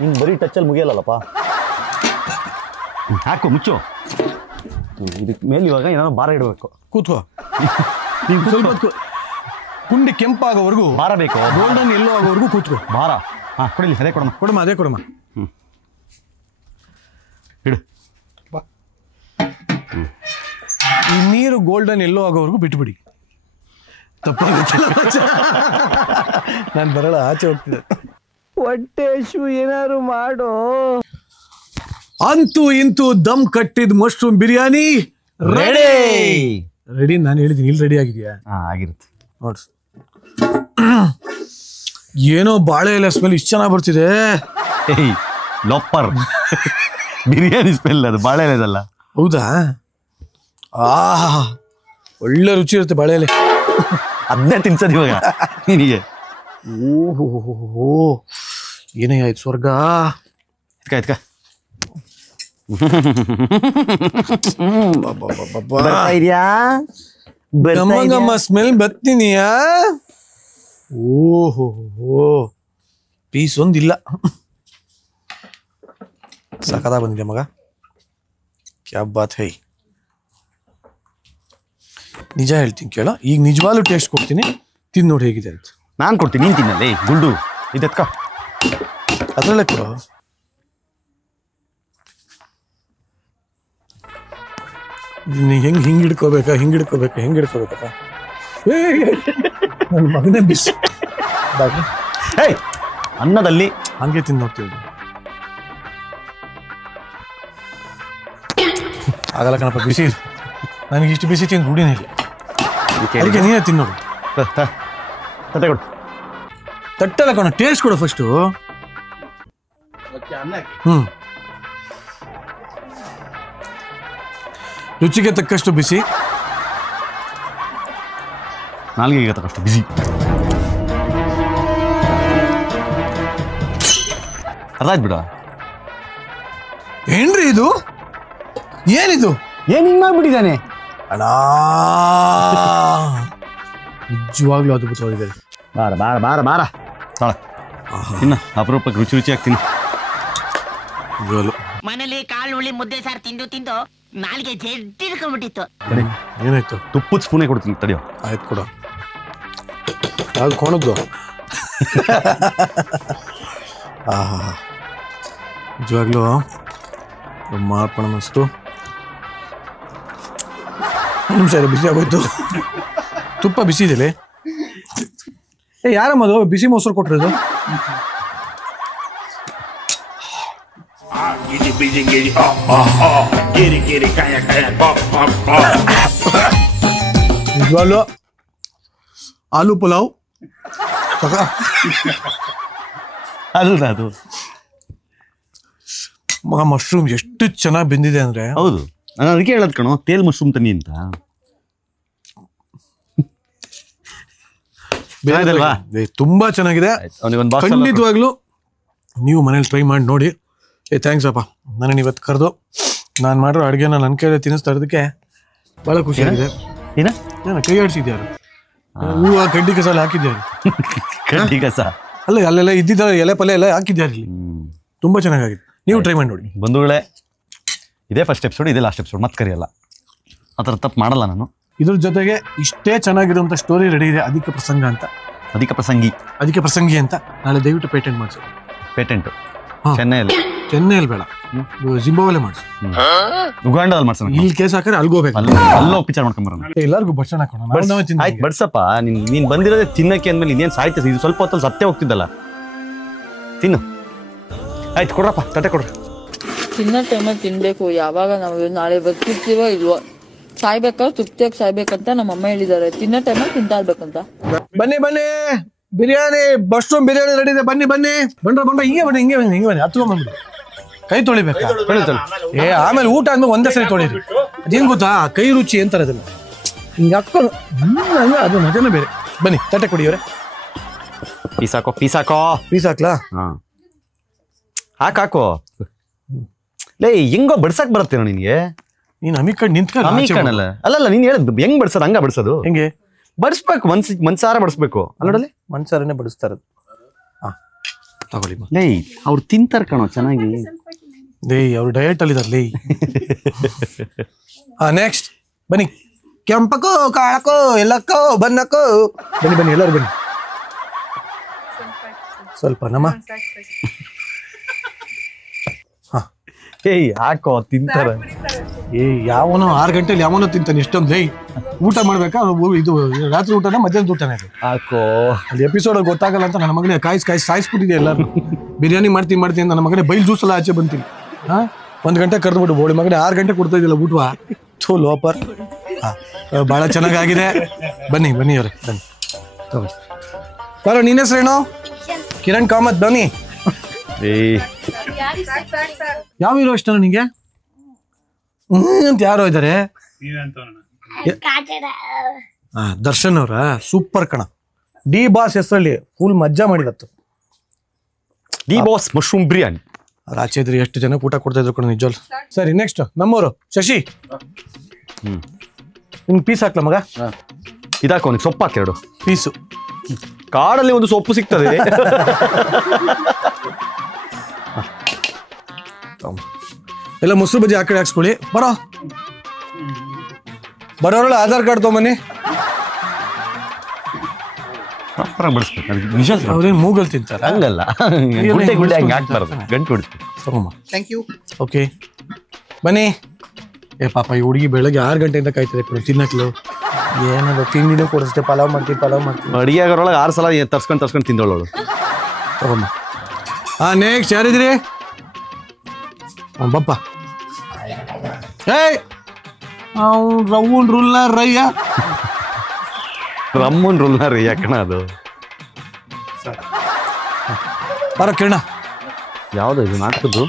ನೀನು ಬರೀ ಟಚ್ಚಲ್ಲಿ ಮುಗಿಯಲ್ಲಪ್ಪ. ಹಾಕು ಮುಚ್ಚು. ಇದಕ್ಕೆ ಮೇಲೆ ಇವಾಗ ಏನಾದ್ರು ಭಾರ ಇಡಬೇಕು. ಕೂತ್ಕೋ. ನೀವು ಸ್ವಲ್ಪ ಕುಂಡಿ ಕೆಂಪಾಗೋವರೆಗೂ ಭಾರ ಬೇಕು. ಗೋಲ್ಡನ್ ಎಲ್ಲೋ ಆಗೋವರೆಗೂ ಕೂತ್ಕೋ. ಭಾರ ಕೊಡಿಲಿ. ಅದೇ ಕೊಡಮ್ಮ ಅದೇ ಕೊಡಮ್ಮ. ಇಡು. ಈ ನೀರು ಗೋಲ್ಡನ್ ಎಲ್ಲೋ ಆಗೋವರೆಗೂ ಬಿಟ್ಬಿಡಿ. ತಪ್ಪಾಗುತ್ತೆ. ನಾನು ಬರಲ್ಲ, ಆಚೆ ಹೋಗ್ತಿದ್ದೆ. ಹೊಟ್ಟೆ ಶೂ ಏನಾದ್ರು ಮಾಡು. ಅಂತೂ ಇಂತೂ ದಮ್ ಕಟ್ಟಿದ ಮಶ್ರೂಮ್ ಬಿರಿಯಾನಿ ರೆಡಿ. ನಾನು ಹೇಳಿದ್ದೀನಿ, ಇಲ್ಲಿ ರೆಡಿ ಆಗಿದೆಯಾ? ಆಗಿರುತ್ತೆ ನೋಡ್ರಿ. ಏನೋ ಬಾಳೆ ಎಲೆ ಸ್ಮೆಲ್ ಇಷ್ಟು ಚೆನ್ನಾಗಿ ಬರ್ತಿದೆ. ಲೊಪ್ಪರ್ ಬಿರಿಯಾನಿ ಸ್ಮೆಲ್ ಅದು, ಬಾಳೆ ಎಲೆದಲ್ಲ. ಹೌದಾ? ಒಳ್ಳೆ ರುಚಿ ಇರುತ್ತೆ ಬಾಳೆ ಎಲೆ. ಅದನ್ನೇ ತಿನ್ಸೋದು ಇವಾಗ ನಿನಗೆ. ಓಹೋ, ಏನೇ ಆಯ್ತು ಸ್ವರ್ಗ. ಇದ್ಕ ಗಮ್ಮ ಸ್ಮೆಲ್ ಬರ್ತೀನಿಯಾ? ಓಹೋ, ಪೀಸ್ ಒಂದಿಲ್ಲ. ಸಕದ ಬಂದಿದೆ ಮಗ. ಕ್ಯಾ ಬಾತ್ ಹೈ. ನಿಜ ಹೇಳ್ತೀನಿ ಕೇಳ, ಈಗ ನಿಜವಾಗ್ಲೂ ಟೇಸ್ಟ್ ಕೊಡ್ತೀನಿ, ತಿಂದು ನೋಡಿ ಹೇಗಿದೆ ಅಂತ. ನಾನು ಕೊಡ್ತೀನಿ, ನೀನು ತಿನ್ನಲ್ಲ. ಗುಲ್ಡು ಇದೆತ್ಕ, ಅದರಲ್ಲೇ ಕೊಡು. ಹಿಂಗೆ ಹಿಡ್ಕೋಬೇಕಪ್ಪ. ನನ್ನ ಮಗನೇ ಬಿಸಿ. ಅನ್ನದಲ್ಲಿ ಹಂಗೆ ತಿಂದು ನೋಡ್ತೀವಿ. ಆಗಲ್ಲ ಕಣಪ್ಪ, ಬಿಸಿ. ನನಗೆ ಇಷ್ಟು ಬಿಸಿ ತಿಂದು ರೂಢಿನೇ ಇಲ್ಲ. ಅದಕ್ಕೆ ನೀನೇ ತಿನ್ನೋದು. ತಟ್ಟೆ ಕೊಡು. ತಟ್ಟೆಲ್ಲ ಕಣ, ಟೇಸ್ಟ್ ಕೊಡು ಫಸ್ಟು. ರುಚಿಗೆ ತಕ್ಕಷ್ಟು ಬಿಸಿ, ನಾಲ್ಗೆಗೆ ತಕ್ಕಷ್ಟು ಬಿಸಿ. ಅರ್ಥ ಆಯ್ತು ಬಿಡ. ಏನ್ರಿ ಇದು? ಏನಿದು? ಏನ್ ಹಿಂಗ್ ಮಾಡ್ಬಿಟ್ಟಿದ್ದಾನೆ ಅಣ್ಣ? ನಿಜವಾಗ್ಲೂ ಅದ್ಭುತವಾಗಿದೆ. ಬಾರ ಬಾರ ಬಾರ ಬಾರ ಇನ್ನ ಅಪರೂಪಕ್ಕೆ ರುಚಿ ರುಚಿ ಆಗ್ತೀನಿ. ಮನೇಲಿ ಕಾಳು ಹುಳಿ ಮುದ್ದೆ ಸಾರು ತಿಂದು ತಿಂದು ನಾಲ್ಗೆ ಜಡ್ಡಿಡ್ಕೊಂಡ್ಬಿಟ್ಟಿತ್ತು. ಏನಾಯ್ತು? ತುಪ್ಪದ ಸ್ಪೂನೇ ಕೊಡ್ತೀನಿ, ತಡಿಯೋ. ಆಯ್ತು ಕೊಡ. ಅದು ಕೊಣದ್ದು. ನಿಜವಾಗ್ಲೂ ಮಾಡ್ಪಣ ಮಸ್ತು. ನಿಮಿಷ ಬಿಸಿ ಆಗೋಯ್ತು. ತುಪ್ಪ ಬಿಸಿ ಇದೆಯಲ್ಲ. ಯಾರಮ್ಮದು ಬಿಸಿ ಮೊಸರು ಕೊಟ್ಟಿರೋದು? ನಿಜವಾಗ್ಲೂ ಆಲೂ ಪಲಾವ್ ಅಲ್ಲ ಅದು ಮಶ್ರೂಮ್ ಎಷ್ಟು ಚೆನ್ನಾಗಿ ಬೆಂದಿದೆ ಅಂದ್ರೆ. ಹೌದು, ನಾನು ಅದಕ್ಕೆ ಹೇಳೋದು ಕಣೋ, ತೇಲ್ ಮಶ್ರೂಮ್ ತನ್ನಿ ಅಂತ. ತುಂಬಾ ಚೆನ್ನಾಗಿದೆ. ಖಂಡಿತವಾಗ್ಲೂ ನೀವು ಮನೇಲಿ ಟ್ರೈ ಮಾಡಿ ನೋಡಿ. ಥ್ಯಾಂಕ್ಸ್ ಅಪ್ಪ, ನಾನು ಇವತ್ತು ಕರೆದು ನಾನು ಮಾಡಿರೋ ಅಡುಗೆನ ನನ್ನ ಕೈಯಲ್ಲಿ ತಿನ್ನಿಸ್ತಾ ಇರೋದಕ್ಕೆ ಭಾಳ ಖುಷಿಯಾಗಿದೆ. ನಾನು ಕೈ ಆಡಿಸಿದ್ಯಾರು, ಹೂವು ಕಡ್ಡಿ ಕಸ ಎಲ್ಲ ಹಾಕಿದ್ಯಾರು. ಕಡ್ಡಿ ಕಸ ಅಲ್ಲ, ಅಲ್ಲೆಲ್ಲ ಇದ್ದಿದ್ದ ಎಲೆ ಪಲ್ಯ ಎಲ್ಲ ಹಾಕಿದ್ಯಾರು ಇಲ್ಲಿ. ತುಂಬ ಚೆನ್ನಾಗಿದೆ, ನೀವು ಟ್ರೈ ಮಾಡಿ ನೋಡಿ. ಬಂಧುಗಳೇ, ಇದೇ ಫಸ್ಟ್ ಎಪಿಸೋಡ್, ಇದೇ ಲಾಸ್ಟ್ ಎಪಿಸೋಡ್, ಮತ್ತೆ ಕರೆಯಲ್ಲ. ಆ ಥರ ತಪ್ಪು ಮಾಡಲ್ಲ ನಾನು. ಇದ್ರ ಜೊತೆಗೆ ಇಷ್ಟೇ ಚೆನ್ನಾಗಿರುವಂಥ ಸ್ಟೋರಿ ರೆಡಿ ಇದೆ. ಅದಕ್ಕೆ ಪ್ರಸಂಗಿ ಅಂತ ನಾಳೆ ದಯವಿಟ್ಟು ಪೇಟೆಂಟ್ ಮಾಡಿಸಿ. ಪೇಟೆಂಟು ಚೆನ್ನೈಯಲ್ಲಿ ಬೇಡ, ಜಿಂಬಾಬ್ವೆಲೇ ಮಾಡಿಸಿ. ಉಗಾಂಡದಲ್ಲಿ ಮಾಡ್ಸೋಣ. ಇಲ್ಲಿ ಕೇಸ್ ಹಾಕಿದ್ರೆ ಅಲ್ಗೋಬೇಕು, ಅಲ್ಲೋಗಿ ಪಿಕ್ಚರ್ ಮಾಡ್ಕೊಂಬರೋಣ. ಎಲ್ಲರಿಗೂ ಬಡ್ಸೋಣ ಹಾಕೋಣ. ಆಯ್ತು ಬಡ್ಸಪ್ಪ. ನೀನ್ ಬಂದಿರೋದೇ ತಿನ್ನಕ್ಕೆ ಅಂದ್ಮೇಲೆ ಇನ್ನೇನು ಸಾಯ್ತದೆ. ಇದು ಸ್ವಲ್ಪ ಹೊತ್ತಲ್ಲಿ ಸತ್ಯ ಹೋಗ್ತಿದ್ದಲ್ಲ. ತಿನ್ನು. ಆಯ್ತು ಕೊಡ್ರಪ್ಪ, ತಟ್ಟೆ ಕೊಡ್ರಿ. ತಿನ್ನೋ ಟೈಮಲ್ಲಿ ತಿನ್ಬೇಕು. ಯಾವಾಗ ನಾವು ನಾಳೆ ಬರ್ತಿರ್ತೀವೋ ಇಲ್ವೋ, ಸಾಯ್ಬೇಕಾದ್ರೆ ತೃಪ್ತಿಯಾಗಿ ಸಾಯ್ಬೇಕಂತ ನಮ್ಮ ಅಮ್ಮ ಹೇಳಿದ್ದಾರೆ. ತಿನ್ನೋ ಟೈಮಲ್ಲಿ ತಿಂತಾ ಇರ್ಬೇಕಂತ. ಬನ್ನಿ ಬಿರಿಯಾನಿ ಮಶ್ರೂಮ್ ಬಿರಿಯಾನಿ ರೆಡಿ ಇದೆ. ಬನ್ನಿ ಬಂಡ್ರ ಹಿಂಗೆ ಬನ್ನಿ ಹತ್ತು ಬಂದ್ಬಿಡಿ. ಕೈ ತೊಳಿಬೇಕಾ? ಆಮೇಲೆ ಊಟ ಅಂದ್ಮೇಲೆ ಒಂದೇ ಸರಿ ತೊಳಿರಿ. ಅದೇನ್ ಗೊತ್ತಾ, ಕೈ ರುಚಿ ಅಂತಾರೆ ಅದನ್ನ. ಹಿಂಗೆ ಹಾಕೊಂಡು ಅದು ಮಜಾನೇ ಬೇರೆ. ಬನ್ನಿ ತಟ್ಟೆ ಕೊಡಿಯವ್ರೆ. ಪೀಸ್ ಹಾಕ್ಲಾ? ಹಾಕೋ. ಲೇ ಹೆಂಗೋ ಬಡ್ಸಕ್ ಬರುತ್ತೇನೋ ನಿನ್ಗೆ? ನೀನ್ ಅಮಿಕಂಡ್ ನಿಂತ್ಕೊಳ್ಳಲ್ಲ. ಅಲ್ಲಲ್ಲ ನೀನ್ ಹೇಳ ಹೆಂಗ್ ಬಡ್ಸೋದು? ಹಂಗ ಬಡ್ಸೋದು ಹೆಂಗೆ? ಬಡಿಸ್ಬೇಕು, ಮನ್ಸಾರ ಬಡಿಸ್ಬೇಕು. ಅಲ್ಲೋಡಲ್ಲಿ ಮನ್ಸಾರನೇ ಬಡಿಸ್ತಾ ಇರೋದು. ತಗೊಳ್ಳಿ. ಲೇ ಅವ್ರು ತಿಂತಾರ ಕಣೋ ಚೆನ್ನಾಗಿ. ಅವ್ರು ಡಯಟ್ ಅಲ್ಲಿ ಇದಾರೆ. ನೆಕ್ಸ್ಟ್ ಬನ್ನಿ. ಕೆಂಪಕ್ಕೋ ಕಾಳಕ್ಕೋ ಎಲ್ಲಕ್ಕೋ ಬನ್ನಕ್ಕೋ ಬನ್ನಿ ಎಲ್ಲರೂ ಬನ್ನಿ. ಸ್ವಲ್ಪ ನಮ್ಮ ಹಾಕೋ ತಿಂತಾರೆ. ಯಾವನೋ 6 ಗಂಟೆಲಿ ಯಾವನೋ ತಿಂತಾನೆ ಇಷ್ಟೊಂದು. ಊಟ ಮಾಡ್ಬೇಕಾ? ಇದು ರಾತ್ರಿ ಊಟನೇ ಮಧ್ಯಾಹ್ನದ ಊಟನೇ ಅದು. ಹಾಕೋ. ಅಲ್ಲಿ ಎಪಿಸೋಡ್ ಗೊತ್ತಾಗಲ್ಲ ಅಂತ ನನ್ನ ಮಗನೇ ಕಾಯಿಸಿ ಸಾಯಿಸ್ಬಿಟ್ಟಿದೆ ಎಲ್ಲರೂ. ಬಿರಿಯಾನಿ ಮಾಡ್ತೀನಿ ಅಂತ ನನ್ನ ಮಗನೇ ಬೈಲ್ ಜ್ಯೂಸ್ ಎಲ್ಲ ಆಚೆ ಬಂತೀನಿ. 1 ಗಂಟೆ ಕರೆದ್ಬಿಟ್ಟು ಬೋಳಿ ಮಗನೇ 6 ಗಂಟೆ ಕೊಡ್ತಾ ಇದ್ದಿಲ್ಲ ಊಟವಾ. ಥೂ ಲೋಪರ್. ಭಾಳ ಚೆನ್ನಾಗಿದೆ. ಬನ್ನಿ ಅವ್ರೆ ಬನ್ನಿ ತಗೊಳ್ಳಿ. ಬರೋ. ನಿನ್ನ ಹೆಸರೇನು? ಕಿರಣ್ ಕಾಮತ್. ಬನ್ನಿ. ಯಾವ ಹೀರೋ ಇಷ್ಟ ನಿಂಗೆ ಅಂತ? ಯಾರೋ ಇದ್ದಾರೆ? ದರ್ಶನ್ ಅವ್ರ ಸೂಪರ್ ಕಣ. ಡಿ ಬಾಸ್ ಹೆಸರಲ್ಲಿ ಫುಲ್ ಮಜ್ಜಾ ಮಾಡಿದತ್ತು. D boss mushroom biryani. ಆಚೆ ಇದ್ರೆ ಎಷ್ಟು ಜನ ಊಟ ಕೊಡ್ತಾ ಇದ್ರು ಕಣ ನಿಜವಲ್. ಸರಿ ನೆಕ್ಸ್ಟ್ ನಮ್ಮವರು ಶಶಿ. ನಿನ್ ಪೀಸ್ ಹಾಕ್ಲ ಮಗ? ಇದಾಕ ಅವನಿಗೆ ಸೊಪ್ಪು ಹಾಕಿ 2 ಪೀಸು. ಕಾಡಲ್ಲಿ ಒಂದು ಸೊಪ್ಪು ಸಿಗ್ತದೆ. ಎಲ್ಲ ಮೊಸರು ಬಜ್ಜಿ ಆ ಕಡೆ ಹಾಕ್ಸ್ಕೊಳ್ಳಿ. ಬರೋರಲ್ಲ ಆಧಾರ್ ಕಾರ್ಡ್ ತೊಗೊಂಬನ್ನಿ. ಅವ್ರೇನು ಮೂಗಲ್ ತಿಂತಾರ? ಹಂಗಲ್ಲ, ಗಂಟು ಹೊಡಿಸ್ಬೇಕು. ಓಕೆ ಬನ್ನಿ. ಪಾಪ ಈ ಹುಡುಗಿ ಬೆಳಗ್ಗೆ 6 ಗಂಟೆಯಿಂದ ಕಾಯ್ತದೆ ತಿನ್ನಕ್ಲು. ಏನದು ತಿಂಡಿನೂ ಕೊಡಿಸ್ತೆ. ಪಲಾವ್ ಮಾಡ್ತೀವಿ. ಅಡಿಗೆ ಆಗೋರೊಳಗೆ 6 ಸಲ ತರ್ಸ್ಕೊಂಡು ತಿಂದೋಳು. ತಗೊಂಬ. ನೆಕ್ಸ್ಟ್ ಯಾರಿದ್ರಿ? ಬಪ್ಪ. ರಮ್ಮನ್ ರೂಲ್ನ ರಯ್ಯ ಕಣ ಅದು. ಬರ ಕಿರಣ. ಯಾವ್ದು ಇದು? ನಾಟಕದ್ದು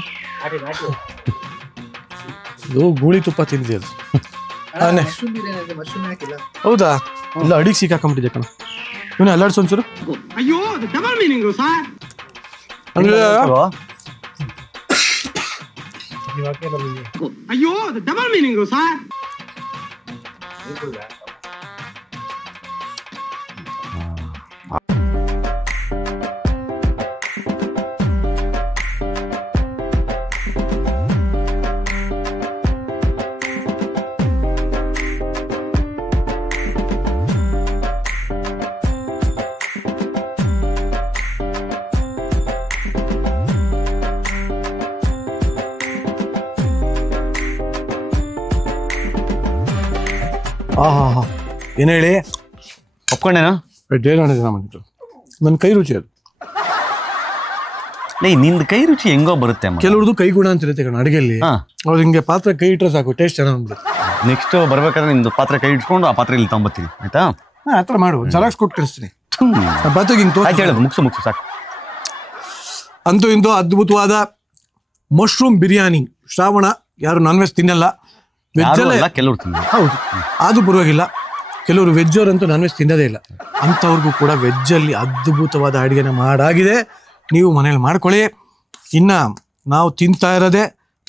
ಇದು ಗೂಳಿ ತುಪ್ಪ ತಿಂದಿದೆ ಅದು. ಹೌದಾ? ಇಲ್ಲ ಅಡಿಗೆ ಸಿಕ್ಕಾಕೊಂಡ್ಬಿಟ್ಟಿದೆ ಕಣ. ಇವನು ಅಲ್ಲಾಡ್ಸು ಒಂಚೂರು. ಅಯ್ಯೋ ಡಬಲ್ ಮೀನಿಂಗ್ ಸರ್. ಅಯ್ಯೋ ಡಬಲ್ ಮೀನಿಂಗ್ ಸರ್. ಏನ್ ಹೇಳಿ? ಒಪ್ಕೊಂಡೇನಾ? ನನ್ನ ಕೈ ರುಚಿ ಅದು. ನಿಂದ ಕೈ ರುಚಿ ಹೆಂಗೋ ಬರುತ್ತೆ. ಕೆಲವ್ರದ್ದು ಕೈ ಗುಣ ಅಂತ ಇರುತ್ತೆ ಕಣ ಅಡಿಗೆಯಲ್ಲಿ. ಅವ್ರು ಹಿಂಗೆ ಪಾತ್ರೆ ಕೈ ಇಟ್ಟರೆ ಸಾಕು, ಟೇಸ್ಟ್ ಚೆನ್ನಾಗಿ. ನೆಕ್ಸ್ಟ್ ಬರ್ಬೇಕಾದ್ರೆ ನಿಮ್ದು ಪಾತ್ರೆ ಕೈ ಇಟ್ಕೊಂಡು ಆ ಪಾತ್ರೆಯಲ್ಲಿ ತಗೊಂಬತ್ತೀನಿ ಆಯ್ತಾ? ಆ ಥರ ಮಾಡು. ಜರಾಕ್ಸ್ ಕೊಟ್ಟು ಕಳಿಸ್ತೀನಿ. ಪಾತ್ರೆಗೆ ಹಿಂಗೆ ಹೇಳೋದು ಮುಗಿಸು ಸಾಕು. ಅಂತೂ ಇಂತೂ ಅದ್ಭುತವಾದ ಮಶ್ರೂಮ್ ಬಿರಿಯಾನಿ. ಶ್ರಾವಣ ಯಾರು ನಾನ್ ವೆಜ್ ತಿನ್ನಲ್ಲ, ವೆಜ್ಜಲ್ಲೇ ಕೆಲವರು ತಿನ್ನಲ್ಲ. ಹೌದು, ಅದು ಪರವಾಗಿಲ್ಲ. ಕೆಲವರು ವೆಜ್ ಅವರಂತೂ ನಾನ್ ವೆಜ್ ತಿನ್ನೋದೇ ಇಲ್ಲ. ಅಂಥವ್ರಿಗೂ ಕೂಡ ವೆಜ್ಜಲ್ಲಿ ಅದ್ಭುತವಾದ ಅಡುಗೆನ ಮಾಡಾಗಿದೆ. ನೀವು ಮನೇಲಿ ಮಾಡ್ಕೊಳ್ಳಿ. ಇನ್ನು ನಾವು ತಿಂತಾ ಇರೋದೆ,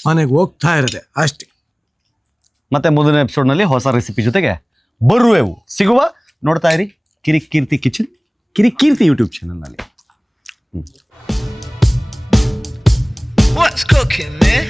ಮನೆಗೆ ಹೋಗ್ತಾ ಇರೋದೆ ಅಷ್ಟೇ. ಮತ್ತೆ ಮುಂದಿನ ಎಪಿಸೋಡ್ನಲ್ಲಿ ಹೊಸ ರೆಸಿಪಿ ಜೊತೆಗೆ ಬರುವೆವು. ಸಿಗುವ. ನೋಡ್ತಾ ಇರಿ ಕಿರಿಕೀರ್ತಿ ಕಿಚನ್, ಕಿರಿಕೀರ್ತಿ ಯೂಟ್ಯೂಬ್ ಚಾನಲ್ನಲ್ಲಿ. What's cooking, man?